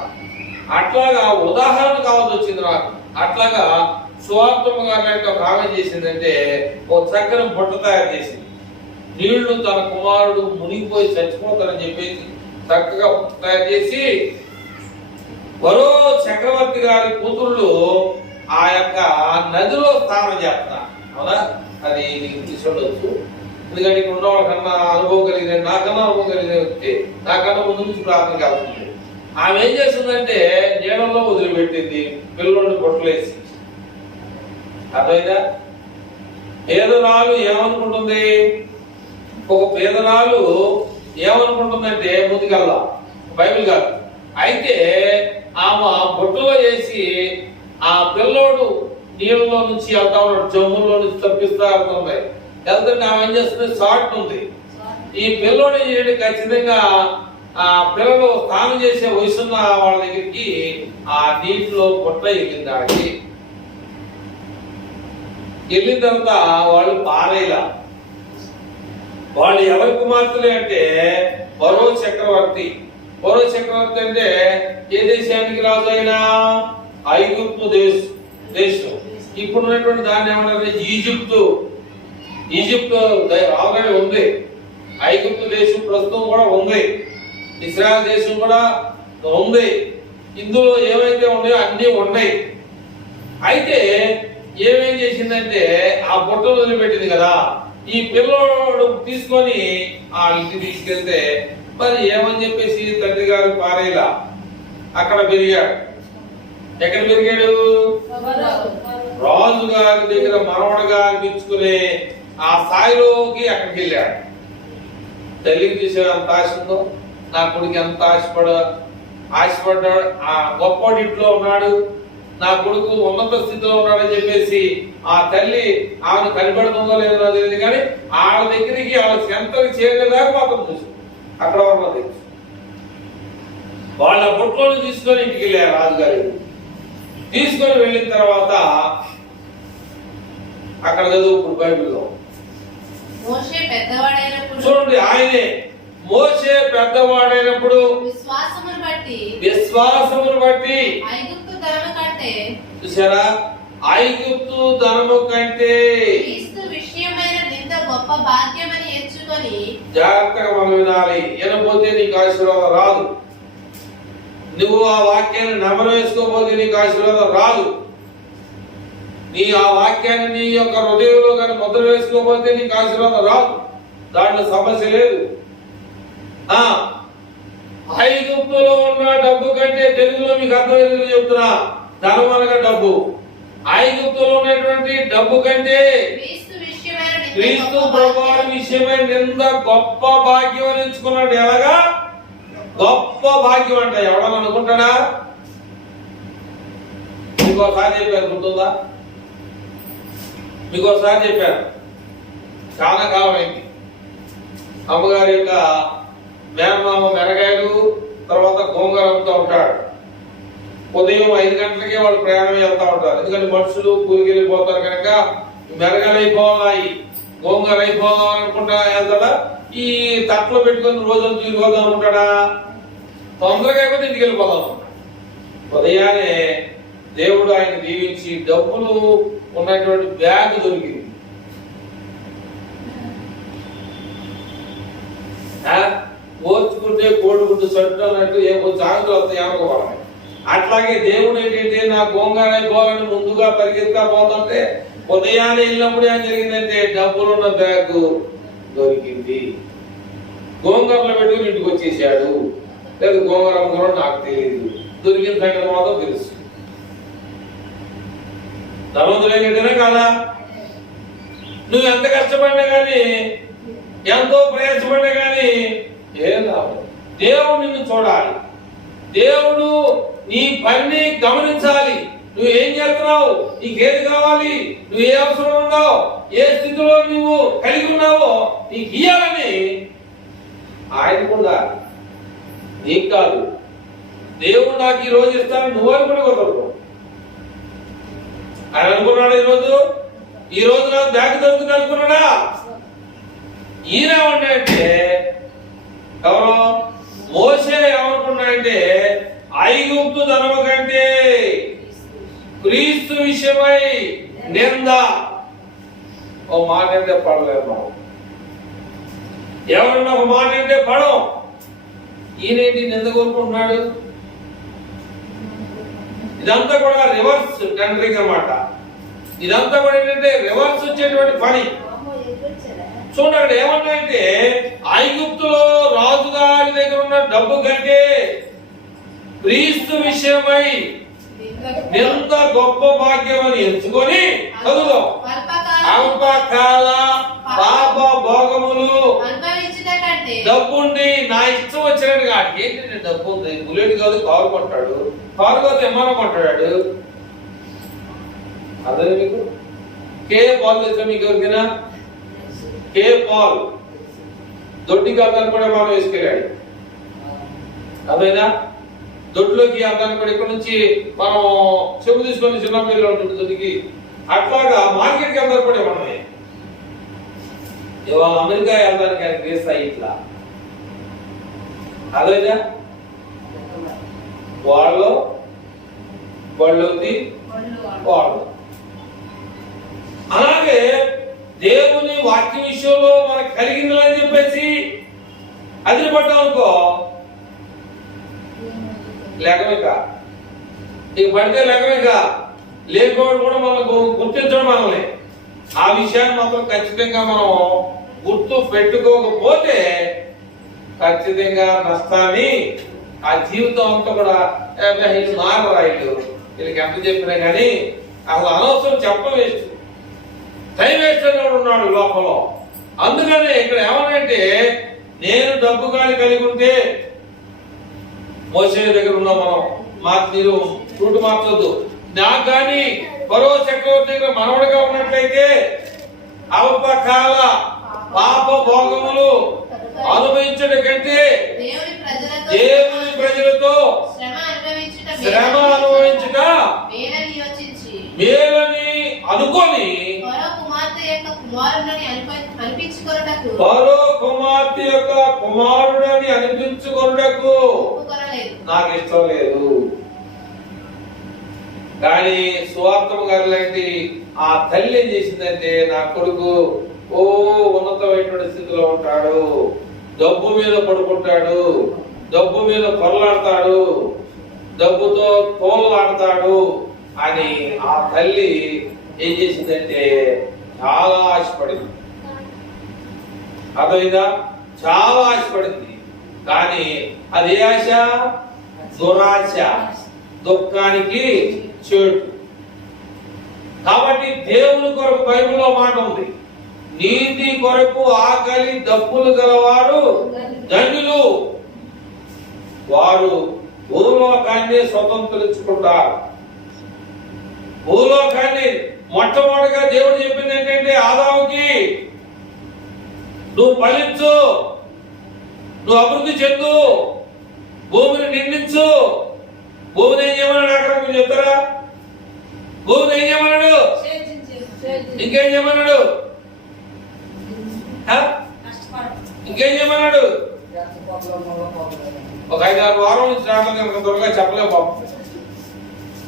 అట్లాగా ఉదాహరణ కావాల్సి వచ్చింది నాకు. అట్లాగా సువార్తమ్మ గారు అంటే ఒక ఆమె చేసిందంటే, ఓ చక్కని బుట్ట తయారు చేసింది. నీళ్లు తన కుమారుడు మునిగిపోయి చచ్చిపోతారని చెప్పేసి చక్కగా తయారు చేసి, మరో చక్రవర్తి గారి కూతుళ్ళు ఆ యొక్క నదిలో స్నానం చేస్తున్నారు. అవునా? అది నీకు తీసుకుండొచ్చు, ఎందుకంటే ఇక్కడ ఉన్న వాళ్ళకన్నా అనుభవం కలిగిన, నాకన్నా అనుభవం కలిగిన వ్యక్తి నాకన్నా ముందు నుంచి ప్రార్థన కావుతుంది. ఆమె ఏం చేస్తుందంటే, నీళ్ళలో వదిలిపెట్టింది పిల్లల్ని బొట్టలేసి. అర్థమైందా? పేదరాలు ఏమనుకుంటుంది? ఒక పేదరాలు ఏమనుకుంటుందంటే, ముందుకెళ్దాం, బైబిల్ కాదు. అయితే ఆమె బొట్టులో వేసి ఆ పిల్లోడు నీళ్ళలో నుంచి వెళ్తా ఉన్నాడు, జమ్ముల్లో నుంచి తప్పిస్తా వెళ్తుంది. వెళ్తుంటే ఆమె ఏం చేస్తుంది? షార్ట్ ఉంది. ఈ పిల్లోని చేయడం ఖచ్చితంగా ఆ పిల్లలు స్నానం చేసే వయసున్న వాళ్ళ దగ్గరికి ఆ నీటిలో బొట్ట వెళ్ళింది. ఆడికి వెళ్ళిన తర్వాత వాళ్ళు పారేలా. వాళ్ళు ఎవరి కుమార్తెలే అంటే ఫరో చక్రవర్తి. ఫరో చక్రవర్తి అంటే ఏ దేశానికి రాజు అయినా? ఐగుప్తు దేశం. ఇప్పుడు ఉన్నటువంటి దాన్ని ఏమంటారు? ఈజిప్ట్ ఆల్రెడీ ఉంది. ఐగుప్తు దేశం ప్రస్తుతం కూడా ఉంది. ఇస్రాయల్ దేశం కూడా ఉంది. ఇందులో ఏవైతే ఉన్నాయో అన్ని ఉన్నాయి. అయితే ఏమేం చేసిందంటే, ఆ బొట్టలు వదిలిపెట్టింది కదా, ఈ పిల్లోడు తీసుకొని ఆ ఇంటికి తీసుకెళ్తే మరి ఏమని చెప్పేసి తండ్రి గారు పారేలా అక్కడ పెరిగాడు. ఎక్కడ పెరిగాడు? రాజు గారి దగ్గర మనవడగా అనిపించుకునే ఆ స్థాయిలోకి అక్కడికి వెళ్ళాడు. తల్లికి చూసే అంత ఆశ ఉందో, నా కొడుకు ఎంత ఆశపడ్డాడు, ఆ గొప్పటిలో ఉన్నాడు, నా కొడుకు ఉన్నత స్థితిలో ఉన్నాడని చెప్పేసి ఆ తల్లి ఆమెను కనిపెడుతుందో లేదో నాకు తెలియదు, కానీ ఆడ దగ్గరికి ఆమె సెంతకి చేరేదాకా మాత్రం చూసి అక్కడ ఉన్నది. వాళ్ళ బొట్లోని తీసుకొని ఇంటికి వెళ్ళారు రాజుగారి. తీసుకొని వెళ్ళిన తర్వాత అక్కడ చదువు బైబిల్లో చూడండి, ఆయనే మోషే పెద్దవాడైనప్పుడు విశ్వాసమును బట్టి చూసారా, ఐగుప్తు ధనము కంటే క్రీస్తు విషయమైన నింద గొప్ప భాగ్యమని నెరవేర్చుకొని జాగ్రత్తగా మనం వినాలి. వినకపోతే నీకు ఆశీర్వాదం రాదు. నువ్వు ఆ వాక్యాన్ని నెరవేర్చుకోకపోతే నీకు ఆశీర్వాదం రాదు. నీ ఆ వాక్యాన్ని నీ యొక్క హృదయంలో కానీ ముద్ర వేసుకోకపోతే నీకు ఆశీర్వాదం రాదు. దాంట్లో సమస్య లేదు. ఐగుప్తులో ఉన్న డబ్బు కంటే, తెలుగులో మీకు అర్థమైంది చెప్తున్నా, ధనం అనగా డబ్బు. ఐగుప్తులో ఉన్నటువంటి డబ్బు కంటే క్రీస్తు ప్రభువారి విషయమైన నింద గొప్ప భాగ్యం అని ఎంచుకున్నాడు. ఎలాగా గొప్ప భాగ్యం అంట. ఎవడని అనుకుంటాడా? మీకు ఒకసారి చెప్పారు, గుర్తుందా? మీకు ఒకసారి చెప్పారు, చాలా కాలం అయింది. అమ్మగారి యొక్క మేనమామ మెరగాయలు తర్వాత గోంగూర అమ్ముతూ ఉంటాడు. ఉదయం 5 గంటలకే వాళ్ళు ప్రయాణం వెళ్తూ ఉంటారు. ఎందుకంటే మనుషులు కూలికి వెళ్ళిపోతారు కనుక మెరగాయలు అయిపోవాలి, గోంగూర అయిపోదాం అనుకుంటా వెళ్తాడా? ఈ తట్లో పెట్టుకుని రోజులు తీరుకోదాం అనుకుంటాడా? తొందరగా అయిపోతే ఇంటికి వెళ్ళిపోదాం. ఉదయాన్నే దేవుడు ఆయన దీవించి డబ్బులు ఉన్నటువంటి బ్యాగ్ దొరికింది. ఓర్చుకుంటే కోడిగుడ్డు సట్టు అన్నట్టు ఏమో జాగ్రత్తలు వస్తాయి అనుకోవాలి. అట్లాగే దేవుడు ఏంటంటే నా గోంగార అయిపోవాలని ముందుగా పరిగెత్తా పోతుంటే ఉదయాన్నే వెళ్ళినప్పుడు ఏం జరిగిందంటే డబ్బులున్న బ్యాగ్ దొరికింది. గోంగూరలో పెట్టుకుని ఇంటికి వచ్చేసాడు. లేదు గోంగూర అమ్ముకోవడం నాకు తెలియదు, దొరికిన సంగతి మాత్రం తెలుసు. ధనవంతుడైనట్టేనా కాదా? నువ్వు ఎంత కష్టపడినా కానీ, ఎంతో ప్రయాసపడినా కానీ ఏం లాభం? దేవుడు నిన్ను చూడాలి. దేవుడు నీ పనిని గమనించాలి. నువ్వు ఏం చేస్తున్నావు, నీకేది కావాలి, నువ్వు ఏ అవసరం ఉన్నావు, ఏ స్థితిలో నువ్వు కలిగి ఉన్నావో నీకు ఇయ్యాలని ఆయన ఉండాలి, నీకు కాదు. దేవుడు నాకు ఈ రోజు ఇస్తాను నువ్వు అనుకునే ఆయన అనుకున్నాడు. ఈ రోజు నాకు బ్యాగ్ దొరుకుతుంది అనుకున్నాడా? ఈయన ఏమంటే ఎవరు? మోసే ఏమనుకున్నాడంటే ఐగుప్తు ధనము కంటే క్రీస్తు విషయమై నింద. ఓ మాట అంటే పడలేదు మనం. ఎవరన్నా ఒక మాట అంటే పడం. ఈయనేంటి నింద కోరుకుంటున్నాడు? ఇదంతా కూడా రివర్స్ టెండరింగ్ అన్నమాట. ఇదంతా కూడా ఏంటంటే రివర్స్ వచ్చేటువంటి పని. చూడండి అక్కడ ఏమన్నాయంటే ఐగుప్తులో రాజుగారి దగ్గర ఉన్న డబ్బు కంటే క్రీస్తు విషయమై ఎంత గొప్ప భాగ్యం అని ఎంచుకొని చదువు అల్పకాల పాప భోగములు డబ్బుండి నా ఇష్టం వచ్చినట్టు కాదు. ఏంటంటే డబ్బు ఉంది, బుల్లెట్ కాదు కారు కొంటాడు, కారు కాదు విమానం కొంటాడు. అదే మీకు కే పాల్ తెలుసా? మీకు ఎవరికైనా కే పాల్ దొడ్డికి అర్థాన్ని కూడా మనం వేసుకెళ్ళాడు. అదేనా దొడ్లోకి అర్థాన్ని కూడా ఇక్కడ నుంచి మనం చెవు తీసుకొని చిన్న పిల్లలు ఉంటుంది దొడ్డికి. అట్లాగా మార్కెట్కి అందరు కూడా మనమే ఇవాళ అమెరికా వెళ్ళడానికి ఆయన వేస్తాయి ఇట్లా. అదేనా వాళ్ళు వాళ్ళు అలాగే దేవుని వాక్య విషయంలో మనకు కలిగిందని చెప్పేసి అదిరిపడ్డాం అనుకో లేకమేక ఇక పడితే లేకమేక లేకపోవడం కూడా మనకు గుర్తించడం మనల్ని. ఆ విషయాన్ని మాత్రం ఖచ్చితంగా మనం గుర్తు పెట్టుకోకపోతే ఖచ్చితంగా నష్టాన్ని ఆ జీవితం అంతా కూడా మారరాయిలు వీళ్ళకి ఎంత చెప్పినా కానీ అసలు అనవసరం చెప్ప వేస్ట్, టైం వేస్ట్ అని ఉన్నాడు లోపల. అందుకనే ఇక్కడ ఏమనంటే నేను డబ్బు కానీ కలిగి ఉంటే మోసే దగ్గర ఉన్నాం మనం మీరు రూటు మార్చొద్దు. నాకు కానీ పరో చక్రవర్తి దగ్గర మనవడిగా ఉన్నట్లయితే అల్పకాల పాప భోగములు అనుభవించడం కంటే దేవుని ప్రజలతో శ్రమ అనుభవించక మేలని అనుకొని పరో కుమార్తె యొక్క కుమారుడని అనిపించుకొనుటకు నాకు ఇష్టం లేదు. కానీ సువార్తమ్మ గారు లాంటి ఆ తల్లి ఏం చేసిందంటే నా కొడుకు ఉన్నతమైనటువంటి స్థితిలో ఉంటాడు, డబ్బు మీద పడుకుంటాడు, డబ్బు మీద పొరలాడతాడు, డబ్బుతో తోలాడతాడు అని ఆ తల్లి ఏం చేసిందంటే చాలా ఆశపడింది. అదైనా చాలా ఆశపడింది. కానీ అది ఏ ఆశ? దురాశ, దుఃఖానికి చెడు. కాబట్టి దేవుని కొరకు బైబిల్లో మాట ఉంది, నీతి కొరకు ఆకలి దప్పులు గలవారు ధన్యులు, వారు భూలోకాన్ని స్వతంత్రించుకుంటారు. భూలోకాన్ని మొట్టమొదటిగా దేవుడు చెప్పింది ఏంటంటే ఆదాముకి, నువ్వు ఫలించు, నువ్వు అభివృద్ధి చెందు, భూమిని నిందించు. భూమిని ఏం చేయమన్నాడు? అక్కడ మీరు చెప్తారా? భూమిని ఏం చేయమన్నాడు? ఇంకేం చేయమన్నాడు? ఇంకేం చేయమన్నాడు? ఒక 5-6 వారం నుంచి రావడం కనుక త్వరగా చెప్పలేము బాబు.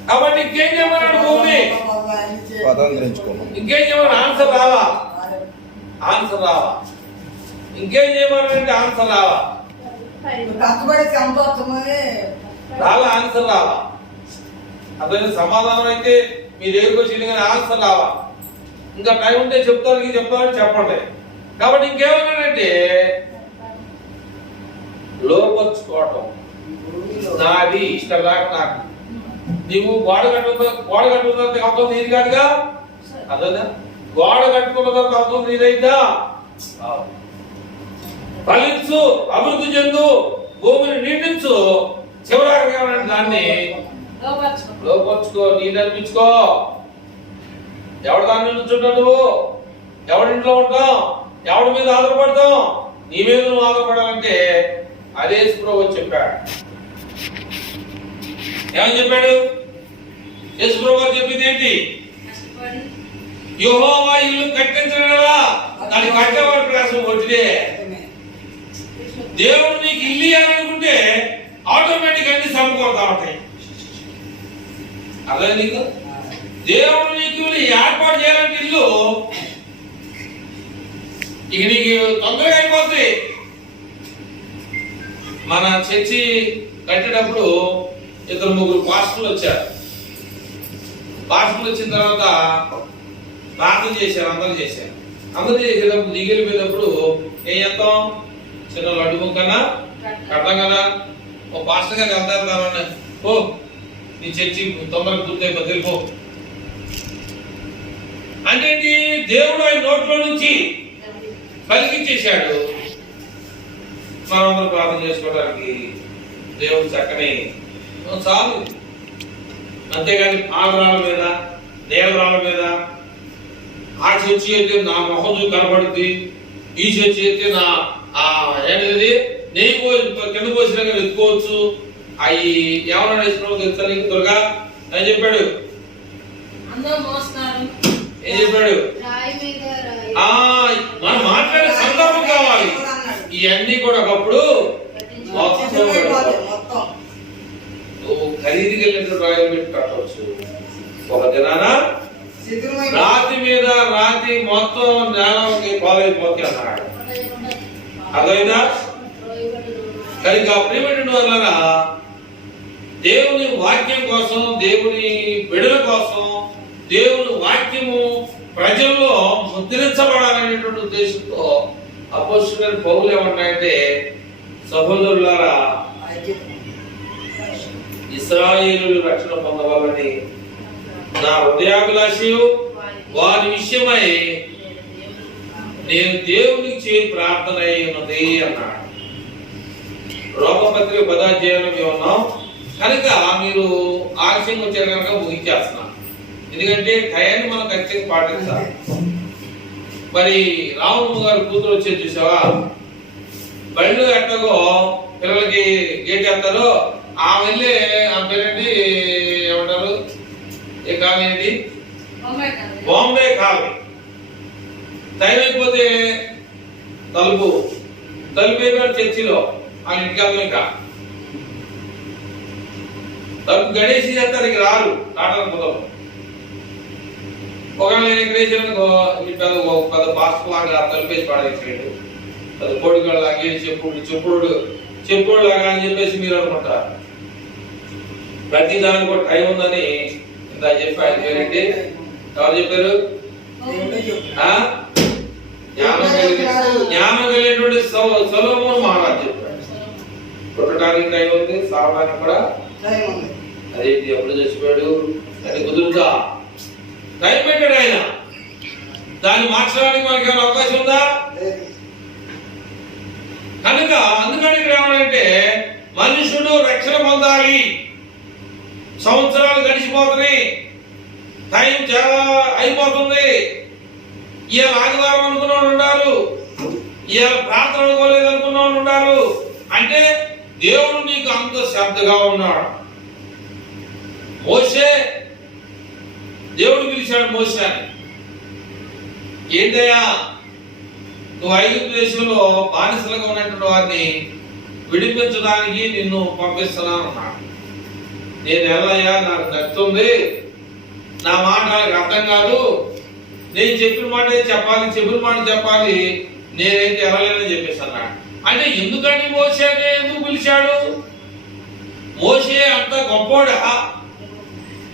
కాబట్టి ఇంకేం చేయమన్నాడు? భూమిని ఇంకేం చేయమన్నాడు? ఆన్సర్ రావా? ఆన్సర్ రావా? ఇంకేం చేయమన్నాడంటే ఆన్సర్ రావా? రాలా? ఆన్సర్ రావా? అదే సమాధానం అయితే మీ దగ్గరికి వచ్చింది, కానీ ఆన్సర్ రావా? ఇంకా టైం ఉంటే చెప్తాను చెప్పండి. కాబట్టి ఇంకేమన్నాడంటే లోపరుచుకోవటం, నాది ఇష్టం లేక నాకు. నీవు గోడ కట్టుకున్న తర్వాత అవుతుంది ఇది కాదుగా, అదేనా? గోడ కట్టుకున్న తర్వాత అవుతుంది ఇదైతే. ఫలించు, అభివృద్ధి చెందు, భూమిని నిండించు, చివరికి ఏమన్నా దాన్ని లోపరుచుకో, నీళ్ళు అనిపించుకో. ఎవరి దాని నుంచి ఉంటావు నువ్వు? ఎవరింట్లో ఉంటావు? ఎవరి మీద ఆధారపడతావు? నీ మీద నువ్వు ఆధారపడాలంటే అదే యేసుప్రభు చెప్పాడు. ఏమని చెప్పాడు? యేసుప్రభు చెప్పింది ఏంటి? యెహోవా ఇల్లు కట్టించడలా దాన్ని కట్టేవాడు ప్రయాసం వచ్చిదే. దేవుడు నీకు ఇల్లు ఇవ్వాలనుకుంటే ఆటోమేటిక్ అన్ని సమకూరుతా ఉంటాయి. అదే నీకు దేవుడు నీకు ఏర్పాటు చేయాలంటే ఇల్లు ఇక నీకు తొందరగా అయిపోతుంది. మన చర్చి కట్టేటప్పుడు 2-3 పాస్టర్లు వచ్చారు. పాస్టర్లు వచ్చిన తర్వాత ప్రార్థన చేశారు, అందరూ చేశారు. అందరూ చేసేటప్పుడు దిగిలిపోయేటప్పుడు ఏం చేస్తాం? చిన్న లడ్డు ముక్కన్నా కడతాం కదా. ఓ పాస్టర్ గారు వెళ్తారు, ఓ నీ చర్చి తొందరగా పూర్తయిపో తెలిపో అంటే దేవుడు ఆయన నోట్లో నుంచి పలికించేశాడు. మనందరూ ప్రార్థన చేసుకోవడానికి దేవుడు చక్కని చాలు. అంతేగాని పాలరాళ్ళ మీద, నేలరాళ్ళ మీద ఆ చర్చి అయితే నా మొహం కనబడుద్ది, ఈ చర్చి అయితే నా ఏంటిది నెయ్యి కింద పోసినాక వెతుకోవచ్చు. అవి ఏమన్నా వేసుకున్నావు తెలుసా నీకు? త్వరగా అని చెప్పాడు. ఏం చెప్పాడు? మనం మాట్లాడే సందర్భం కావాలి. ఇవన్నీ కూడా ఒకప్పుడు ఖరీదుకి వెళ్ళినట్టు రాయలు పెట్టి కట్టవచ్చు. ఒక దినాన రాతి మీద రాతి మొత్తం జ్ఞానానికి పాలైపోతే అన్నాడు. అదైనా కనుక ప్రియమైన వాళ్ళరా, దేవుని వాక్యం కోసం, దేవుని బిడ్డల కోసం, దేవుని వాక్యము ప్రజల్లో ముద్రించబడాలనేటువంటి ఉద్దేశంతో అపోస్తలుడైన పౌలు ఏమన్నాడంటే, సహోదరులారా ఇశ్రాయేలు రక్షణ పొందవాలని నా హృదయాభిలాషయు వారి విషయమై నేను దేవునికి చేయి ప్రార్థన అయ్యున్నది అన్నాడు. రోమపత్రిక 10వ అధ్యాయంలో మేము ఉన్నాం కనుక మీరు ఆలస్యం వచ్చారు కనుక ముగించేస్తున్నాం. ఎందుకంటే టయాన్ని మనం ఖచ్చితంగా పాటించాలి. మరి రామమ్మ గారు కూతురు వచ్చేది చూసావా? బళ్ళు ఎట్టగో పిల్లలకి గేట్ వేస్తారో ఆ వెళ్ళి ఆ పేరేంటి ఏమంటారు, ఏ కాలనీ ఏంటి? బాంబే కాలనీ. టైం అయిపోతే తలుపు అయిపోయాడు చర్చిలో ఆ ఇంటికి వెళ్తాం. ఇంకా తలుపు గడేసి చేస్తారు, ఇక రారు టాటా కుదరదు. ఒకవేళ నేను ఎక్కడేసాను పెద్ద బాక్స్ లాగా తలిపేసి పడేసాడు, పెద్ద కోడికాడు లాగే చెప్పుడు లాగా అని చెప్పేసి మీరు అనుకుంటారు. ప్రతి దానికి కూడా టైం ఉందని ఇంత చెప్పి ఆయన పేరేంటి, ఎవరు చెప్పారు? జ్ఞానం కలిగినటువంటి సొలొమోను మహారాజు చెప్పాడు. పుట్టడానికి టైం ఉంది, సావడానికి కూడా అదేంటి, ఎప్పుడు చచ్చిపోయాడు అది కుదురుతా టైం పెట్టాడు ఆయన. దాన్ని మార్చడానికి మనకి ఏమైనా అవకాశం ఉందా? కనుక అందుకని ఇక్కడ ఏమంటే మనుషుడు రక్షణ పొందాలి. సంవత్సరాలు గడిచిపోతున్నాయి, టైం చాలా అయిపోతుంది. ఇవాళ ఆదివారం అనుకున్న వాళ్ళు ఉన్నారు, ఇవాళ ప్రార్థన అనుకోలేదు అనుకున్న వాళ్ళు ఉన్నారు. అంటే దేవుడు నీకు అంత శ్రద్ధగా ఉన్నాడు. మోషే, దేవుడు పిలిచాడు మోషేని, ఏంటయ్యా నువ్వు ఐగుప్తు దేశంలో బానిసలుగా ఉన్నటువంటి వారిని విడిపించడానికి నిన్ను పంపిస్తున్నాను అన్నాడు. నేను వెళ్ళయ్యా, నాకు నచ్చుతుంది, నా మాట నాకు అర్థం కాదు, నేను చెప్పిన మాట చెప్పాలి, నేనైతే వెళ్ళలేనని చెప్పేసి అన్నాడు. అంటే ఎందుకని మోషే ఎందుకు పిలిచాడు? మోషే అంత గొప్పోడా?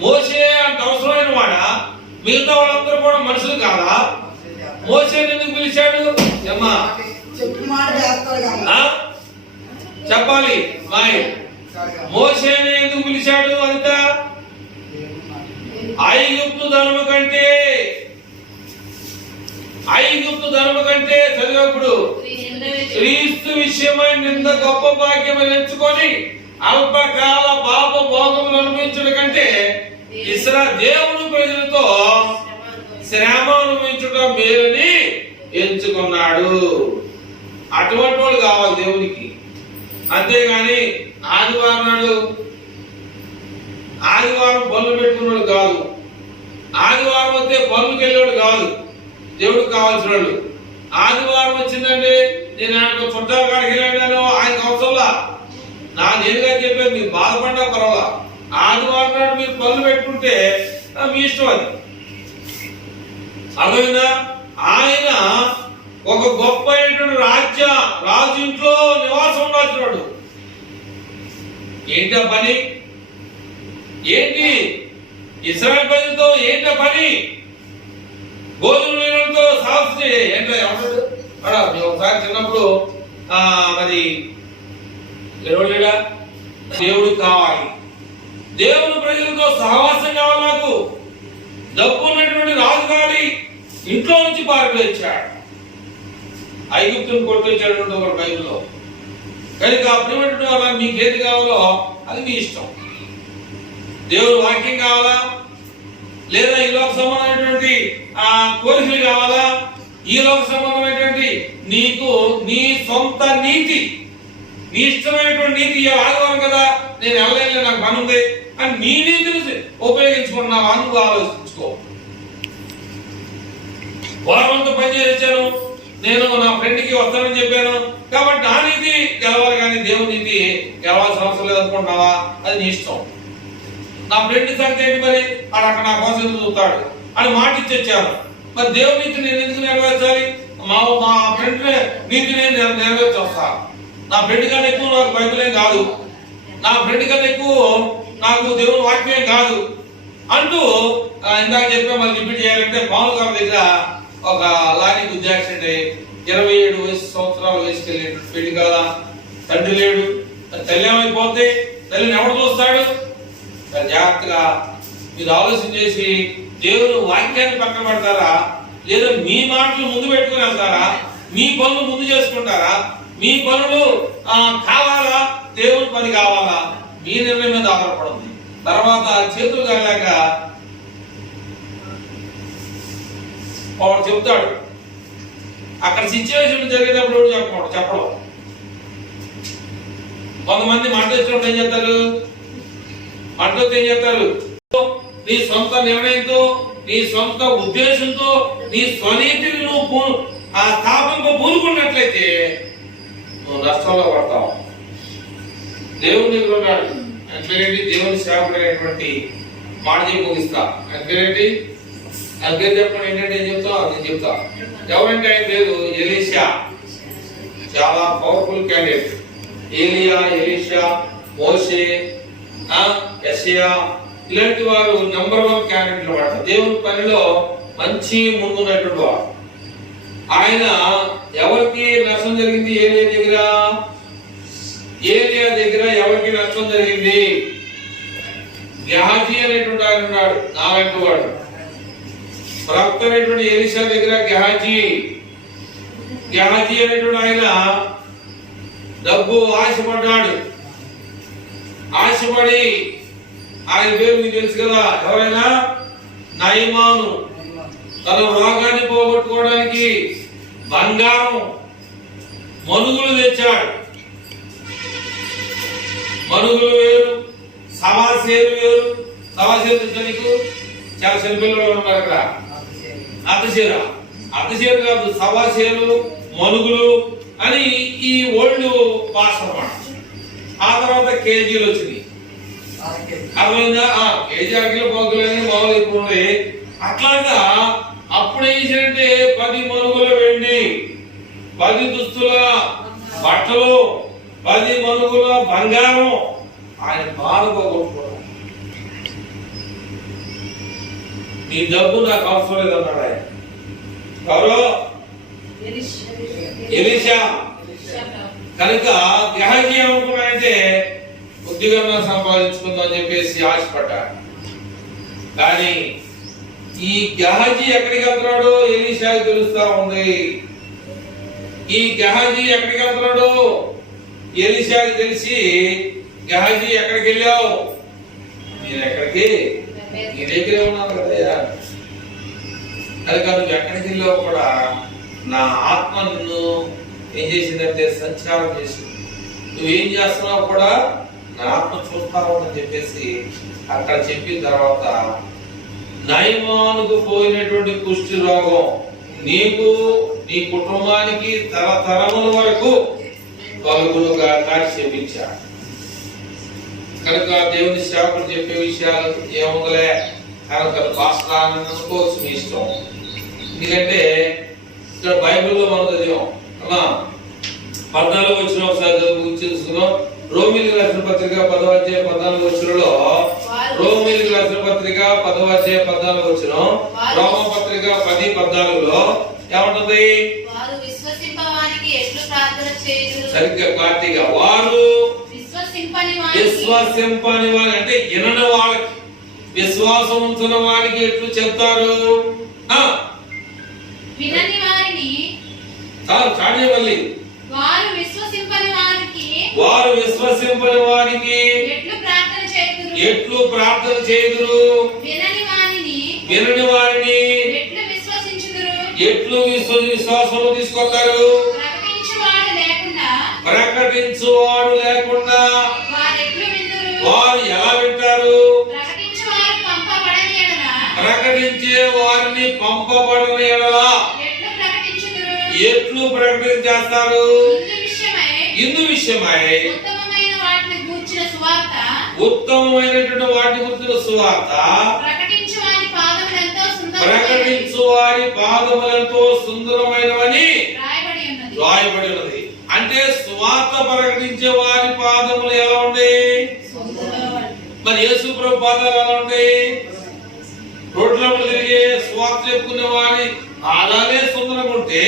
మోషే అంత అవసరమైన వాడా? మిగతా వాళ్ళందరూ కూడా మనుషులు కాదా? మోషే ఎందుకు పిలిచాడు? చెప్పాలి మాయ. మోషేని ఎందుకు పిలిచాడు? అంత ఐగుప్తు ధనము కంటే చదివేప్పుడు క్రీస్తు విషయమై నింద గొప్ప భాగ్యం ఎంచుకొని అల్పకాల పాప భోగములు అనుభవించడం కంటే దేవుడు ప్రజలతో శ్రమ అనుభవించడం మేలని ఎంచుకున్నాడు. అటువంటి వాళ్ళు కావాలి దేవునికి. అంతేగాని ఆదివారం పనులు పెట్టుకున్నాడు కాదు, ఆదివారం వస్తే పనులకు వెళ్ళాడు కాదు దేవుడికి కావాల్సిన వాళ్ళు. ఆదివారం వచ్చిందంటే నేను ఆయన చుట్టాల కాడికి వెళ్ళాను, ఆయనకు అవసరంలా, నా నేరుగా చెప్పాను, మీరు బాధపడ్డా పర్వాలా. ఆదివారం నాడు మీరు పనులు పెట్టుకుంటే మీ ఇష్టం, అది అర్థమైందా? ఆయన ఒక గొప్ప రాజు ఇంట్లో నివాసం ఉండాల్సినాడు. ఏంట పని? ఏంటి ఇశ్రాయేలు ప్రజలతో ఏంట పని? గోధుమ నీళ్ళతో సాహసం ఏంటో ఏమంటాడు అడా. ఒకసారి చిన్నప్పుడు మరి ఎవడా దేవుడు కావాలి, దేవుడు ప్రజలతో సహవాసం కావాలి. నాకు డబ్బు ఉన్నటువంటి రాజు కావాలి, ఇంట్లో నుంచి పారిపోయించాడు, ఐగుప్తుని కొట్టించాడు ఒక బైబిల్లో. కనుక అప్పుడు వల్ల మీకు ఏది కావాలో అది మీ ఇష్టం. దేవుడు వాక్యం కావాలా, లేదా ఈ లోక సంబంధమైనటువంటి కోరికలు కావాలా, ఈ లోక సంబంధమైనటువంటి నీకు నీ సొంత నీతి, నీ ఇష్టమైనటువంటి నీతి. ఇవాళ ఆదివారం కదా, నేను వెళ్ళలేదు, నాకు పని ఉంది అని నీ నీతిని ఉపయోగించుకున్నావా నువ్వు ఆలోచించుకో. వారంతా పనిచేసాను, నేను నా ఫ్రెండ్కి వస్తానని చెప్పాను కాబట్టి నా నీతి గెలవాలి, కానీ దేవుని నీతి గెలవాల్సిన అవసరం లేదనుకుంటున్నావా? అది నీ ఇష్టం. నా ఫ్రెండ్ సంగతి ఏంటి మరి? వాడు అక్కడ నా కోసం ఎందుకు చూస్తాడు అని మాట ఇచ్చొచ్చాను. మరి దేవుని నీతి నేను ఎందుకు నెరవేర్చాలి? మా ఫ్రెండ్ నీతి నేను నెరవేర్చి వస్తా. నా ఫ్రెండ్ కన్నా ఎక్కువ నాకు బైబిలేం కాదు, నా ఫ్రెండ్ కన్నా ఎక్కువ నాకు దేవుని వాక్యం కాదు అంటూ ఇందాక చెప్పే మళ్ళీ రిపీట్ చేయాలంటే పావులు గారి దగ్గర ఒక లారీ గుద్ది యాక్సిడెంట్ అయ్యి 27 సంవత్సరాల వయసుకి వెళ్ళి పెళ్లి కాదా, తండ్రి లేడు, తల్లి ఏమైపోతే తల్లిని ఎవడు చూస్తాడు? జాగ్రత్తగా మీరు ఆలోచన చేసి దేవుని వాక్యాన్ని పక్కన పెడతారా, లేదా మీ మాటలు ముందు పెట్టుకుని వెళ్తారా, మీ పనులు ముందు చేసుకుంటారా? మీ పనులు కావాలా, దేవుని పని కావాలా? మీ నిర్ణయం మీద ఆధారపడుతుంది. తర్వాత చేతులు కాలేక వాడు చెప్తాడు. అక్కడ సిచ్యువేషన్ జరిగేటప్పుడు చెప్పడం. కొంతమంది మాట వచ్చినప్పుడు ఏం చేస్తారు? మాటలతో ఏం చేస్తారు? నీ సొంత నిర్ణయంతో, నీ సొంత ఉద్దేశంతో, నీ స్వనీతిని నువ్వు పూనుకున్నట్లయితే నువ్వు నష్టంలో పడతావు. దేవుని దగ్గర ఉన్నాడు, ఆయన పేరేంటి? దేవుని సేవకుడైనటువంటి మాట చెప్పి ముగిస్తా. ఆయన పేరేంటి? ఆయన పేరు చెప్పండి. ఏంటంటే ఏం చెప్తావు నేను చెప్తా. ఎవరంటే ఆయన పేరు ఎలీషా. చాలా పవర్ఫుల్ క్యాండిడేట్. ఏలియా, ఎలీషా, మోషే, యెషయా ఇలాంటి వారు నెంబర్ 1 క్యాండిడేట్లు అన్నమాట. దేవుని పనిలో మంచి ముందున్నటువంటి వారు. ఆయన ఎవరికి నష్టం జరిగింది? ఏలియా దగ్గర ఎవరికి నష్టం జరిగింది? గెహాజీ అనేటువంటి ఆయన ఉన్నాడు, నాలాంటి వాడు. ప్రవక్త అనేటువంటి ఎలీషా దగ్గర గెహాజీ అనేటువంటి ఆయన డబ్బు ఆశపడ్డాడు. ఆశపడి ఆయన పేరు మీకు తెలుసు కదా, ఎవరైనా నయమాను. తన రోగాన్ని పోగొట్టుకోవడానికి బంగారం మనుగులు తెచ్చాడు. మనుగులు వేరు, సవాసేరు వేరు. సవాసేరు తెలుసా నీకు? చాలా చిన్నపిల్లలు ఉన్నారు ఇక్కడ. అర్ధసేరు కాదు, సవాసేరు, మనుగులు అని ఈ ఓల్డ్ భాష అన్నమాట. ఆ తర్వాత కేజీలు వచ్చినాయి. అర్థమైందా? కేజీ అరకిలో పోగులని మామూలు ఎక్కువ ఉండే. అట్లాగా అప్పుడు ఏం చేయాలంటే 10 మనుగుల వెండి, 10 దుస్తుల బట్టలు, 10 మనుగుల బంగారం ఆయన బాగా పోగొట్టుకోవడం. నీ డబ్బు నాకు అవసరం లేదన్నాడు ఆయన. ఎవరో ఎలీషా. కనుక గెహాజీ ఏమనుకున్నాడంటే ఉద్యోగంగా సంపాదించుకుందాం చెప్పేసి ఆశపడ్డాడు. కానీ ఈ గెహాజీ ఎక్కడికి వెళ్తున్నాడు ఎలీషాకి తెలుస్తా ఉంది. ఈ గెహాజీ ఎక్కడికి వెళ్తున్నాడు ఎలీషాకి తెలిసి, గెహాజీ ఎక్కడికి వెళ్ళావు? నేను ఎక్కడికి, నీ దగ్గరే ఉన్నాను కదా. అది కాదు, నువ్వు ఎక్కడికి వెళ్ళావు కూడా నా ఆత్మ నిన్ను ఏం చేసిందంటే సంచారం చేసింది. నువ్వేం చేస్తున్నావు కూడా నా ఆత్మ చూస్తావు అని చెప్పేసి అక్కడ చెప్పిన తర్వాత, నయమానుకు పోయినటువంటి కుష్టి రోగం నీకు, నీ కుటుంబానికి తరతరముల వరకు కలుగునుగా చెప్పించాడు. కనుక దేవుని సేవకుడు చెప్పే విషయాలు ఏముందలే కనుక భాషను అనుకోవచ్చు మీ ఇష్టం. ఎందుకంటే ఇక్కడ బైబిల్లో మనం చదివాం అమ్మా 14వ వచనం ఒకసారి తెలుసుకున్నాం. రోమీయులకు రాసిన పత్రిక 10వ అధ్యాయం 14వ వచనంలో, రోమీయులకు రాసిన పత్రిక 10వ అధ్యాయం 14వ వచనం, రోమ పత్రిక 10:14లో ఏమంటుంది? సరిగ్గా క్లారిటీగా, వారు విశ్వసింపని వారి అంటే వినని వాళ్ళకి, విశ్వాసం ఉంచిన వారికి ఎట్లు చెప్తారు? వినని వారిని చాడేవల్లి. వారు విశ్వసింపని వారికి ఎట్లు ప్రార్థన చేయుదురు? వినని వారిని ఎట్లు విశ్వాసము తీసుకొస్తారు? ప్రకటించువాడు లేకుండా వారు ఎలా వింటారు? ప్రకటించే వారిని పంపబడని ఎడల ఎట్లు ప్రకటించేస్తారు? ఇందు విషయమై ఉత్తమమైనటువంటి వాటిని గురించిన సువార్త ప్రకటించు వారి పాదములతో సుందరమైనవని రాయబడి ఉన్నది. అంటే సువార్త ప్రకటించే వారి పాదములు ఎలా ఉంటాయి? మరి యేసు ప్రభు పాదాలు ఎలా ఉంటాయి? రోడ్ల తిరిగే సువార్త చెప్పుకునే వారి పాదాలే సుందరంగా ఉంటే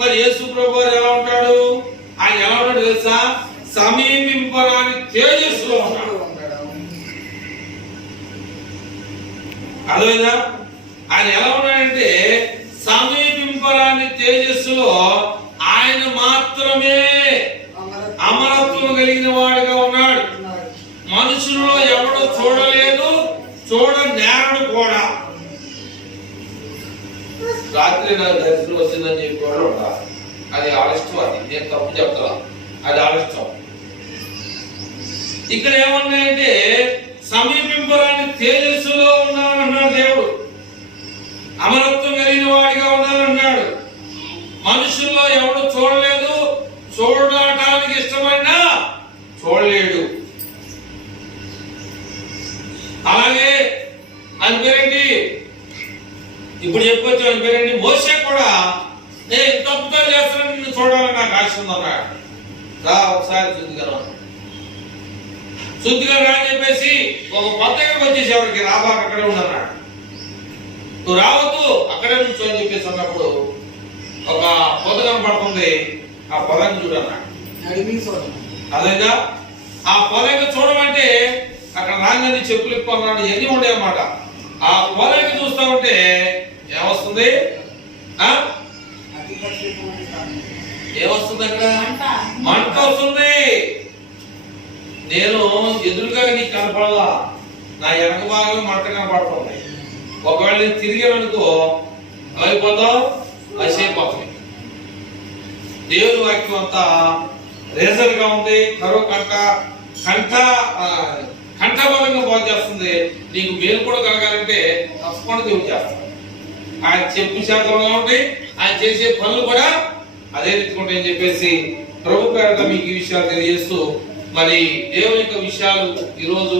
మరి యేసు ప్రభు వారు ఎలా ఉంటాడు? ఆయన ఎలా ఉంటాడు తెలుసా? సమీపింపరాని తేజస్సులో ఉంటాడు. అర్థమైందా? ఆయన ఎలా ఉన్నాడంటే సమీపింపరాని తేజస్సులో ఆయన మాత్రమే అమరత్వం కలిగిన వాడుగా ఉన్నాడు. మనుషులలో ఎవడో చూడలేదు, చూడనేరడు కూడా. రాత్రి నాకు దర్శనం వచ్చిందని చెప్పేవాడు అది ఆలస్యం. అది నేను తప్పు చెప్తా, అది ఆలస్యం. ఇక్కడ ఏమన్నాయంటే సమీపింపరాని తేజస్సులో ఉన్నాడన్నాడు దేవుడు. అమరత్వం కలిగిన వాడిగా ఉన్నాడన్నాడు. మనుషుల్లో ఎవడు చూడలేదు, చూడటానికి ఇష్టమైనా చూడలేడు. అలాగే అది పేరేంటి? ఈ ఇప్పుడు చెప్పుకొచ్చి ఆయన పేరండి మోషే కూడా నేను తప్పుతాలు చేస్తున్నాను నిన్ను చూడాలని నాకు ఆశ ఉందన్నాడు. రా ఒకసారి శుద్ధిగా రా అని చెప్పేసి ఒక కొత్త దగ్గరకు వచ్చేసి ఎవరికి రాబాక అక్కడే ఉండన్నాడు. నువ్వు రావద్దు అక్కడే నుంచో అని చెప్పేసి అన్నప్పుడు ఒక పొద కనపడుతుంది, ఆ పొదకి చూడన్నాడు. అదేగా ఆ పొదకి చూడమంటే అక్కడ రాగానే చెప్పులు ఇప్పుకున్నాడు, ఇవన్నీ ఉండే అన్నమాట. ఆ పొదకి చూస్తా ఉంటే ఏమొస్తుంది? ఏమొస్తుంది? అక్కడ మంట వస్తుంది. నేను ఎదురుగా నీకు కనపడలా, నా వెనక భాగం మంట కనపడుతుంది. ఒకవేళ నేను తిరిగాననుకో అయిపోతావు, అయిపోతుంది. దేవుని వాక్యం అంతా రేజర్ గా ఉంది. కరువు కంఠబలంగా బాగు చేస్తుంది. నీకు మేలు కూడా కలగాలంటే తప్పకుండా దేవుడు చేస్తాడు. ఆయన చెప్పు శాతంగా ఉంటాయి, ఆయన చేసే పనులు కూడా అదే రీతికుంటాయి అని చెప్పేసి ప్రభు పేరట మీకు ఈ విషయాలు తెలియజేస్తూ, మరి దేవుని యొక్క విషయాలు ఈరోజు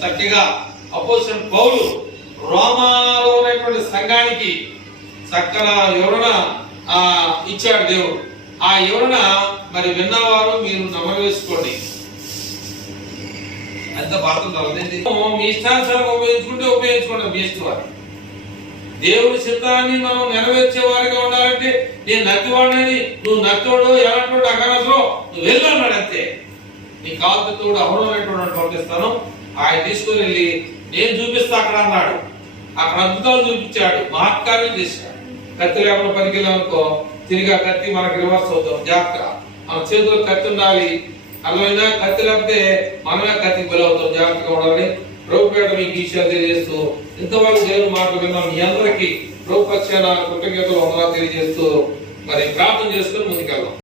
చక్కగా అపోస్తలుడైన పౌలు రోమాలో ఉన్నటువంటి సంఘానికి చక్కగా వివరణ ఇచ్చాడు దేవుడు. ఆ వివరణ మరి విన్నవారు మీరు నమ్మవేసుకోండి. అంత బాధ్యత మీ ఇష్టానుసారం ఉపయోగించుకోండి, మీ ఇష్టం. వారి దేవుడి చిత్తాన్ని మనం నెరవేర్చే వారిగా ఉండాలంటే నేను నత్తివాడని, నువ్వు నత్తోడు ఎలాంటి అగరసో నువ్వు వెళ్ళన్నాడు అంతే. నీ కాలుతోడు అవడమైనటువంటి పంపిస్తాను. ఆయన తీసుకుని వెళ్ళి నేను చూపిస్తా అక్కడ అన్నాడు. అక్కడ అద్భుతాలు చూపించాడు, మహత్కార్యం చేశాడు. కత్తి లేకుండా పనికి వెళ్ళామనుకో తిరిగి ఆ కత్తి మనకు రివర్స్ అవుతాం. జాగ్రత్త, మన చేతిలో కత్తి ఉండాలి. అర్థమైనా? కత్తి లేకపోతే మనమే కత్తికి బలి అవుతాం. జాగ్రత్తగా ఉండాలని ప్రభుపేట మీకు విషయాలు తెలియజేస్తూ, ఇంతవరకు దేవుని మాటలు విన్న మీ అందరికీ ప్రభుపక్షాన కృతజ్ఞతలు వందనాలు తెలియజేస్తూ మరి ప్రార్థన చేసుకుని ముందుకెళ్దాం.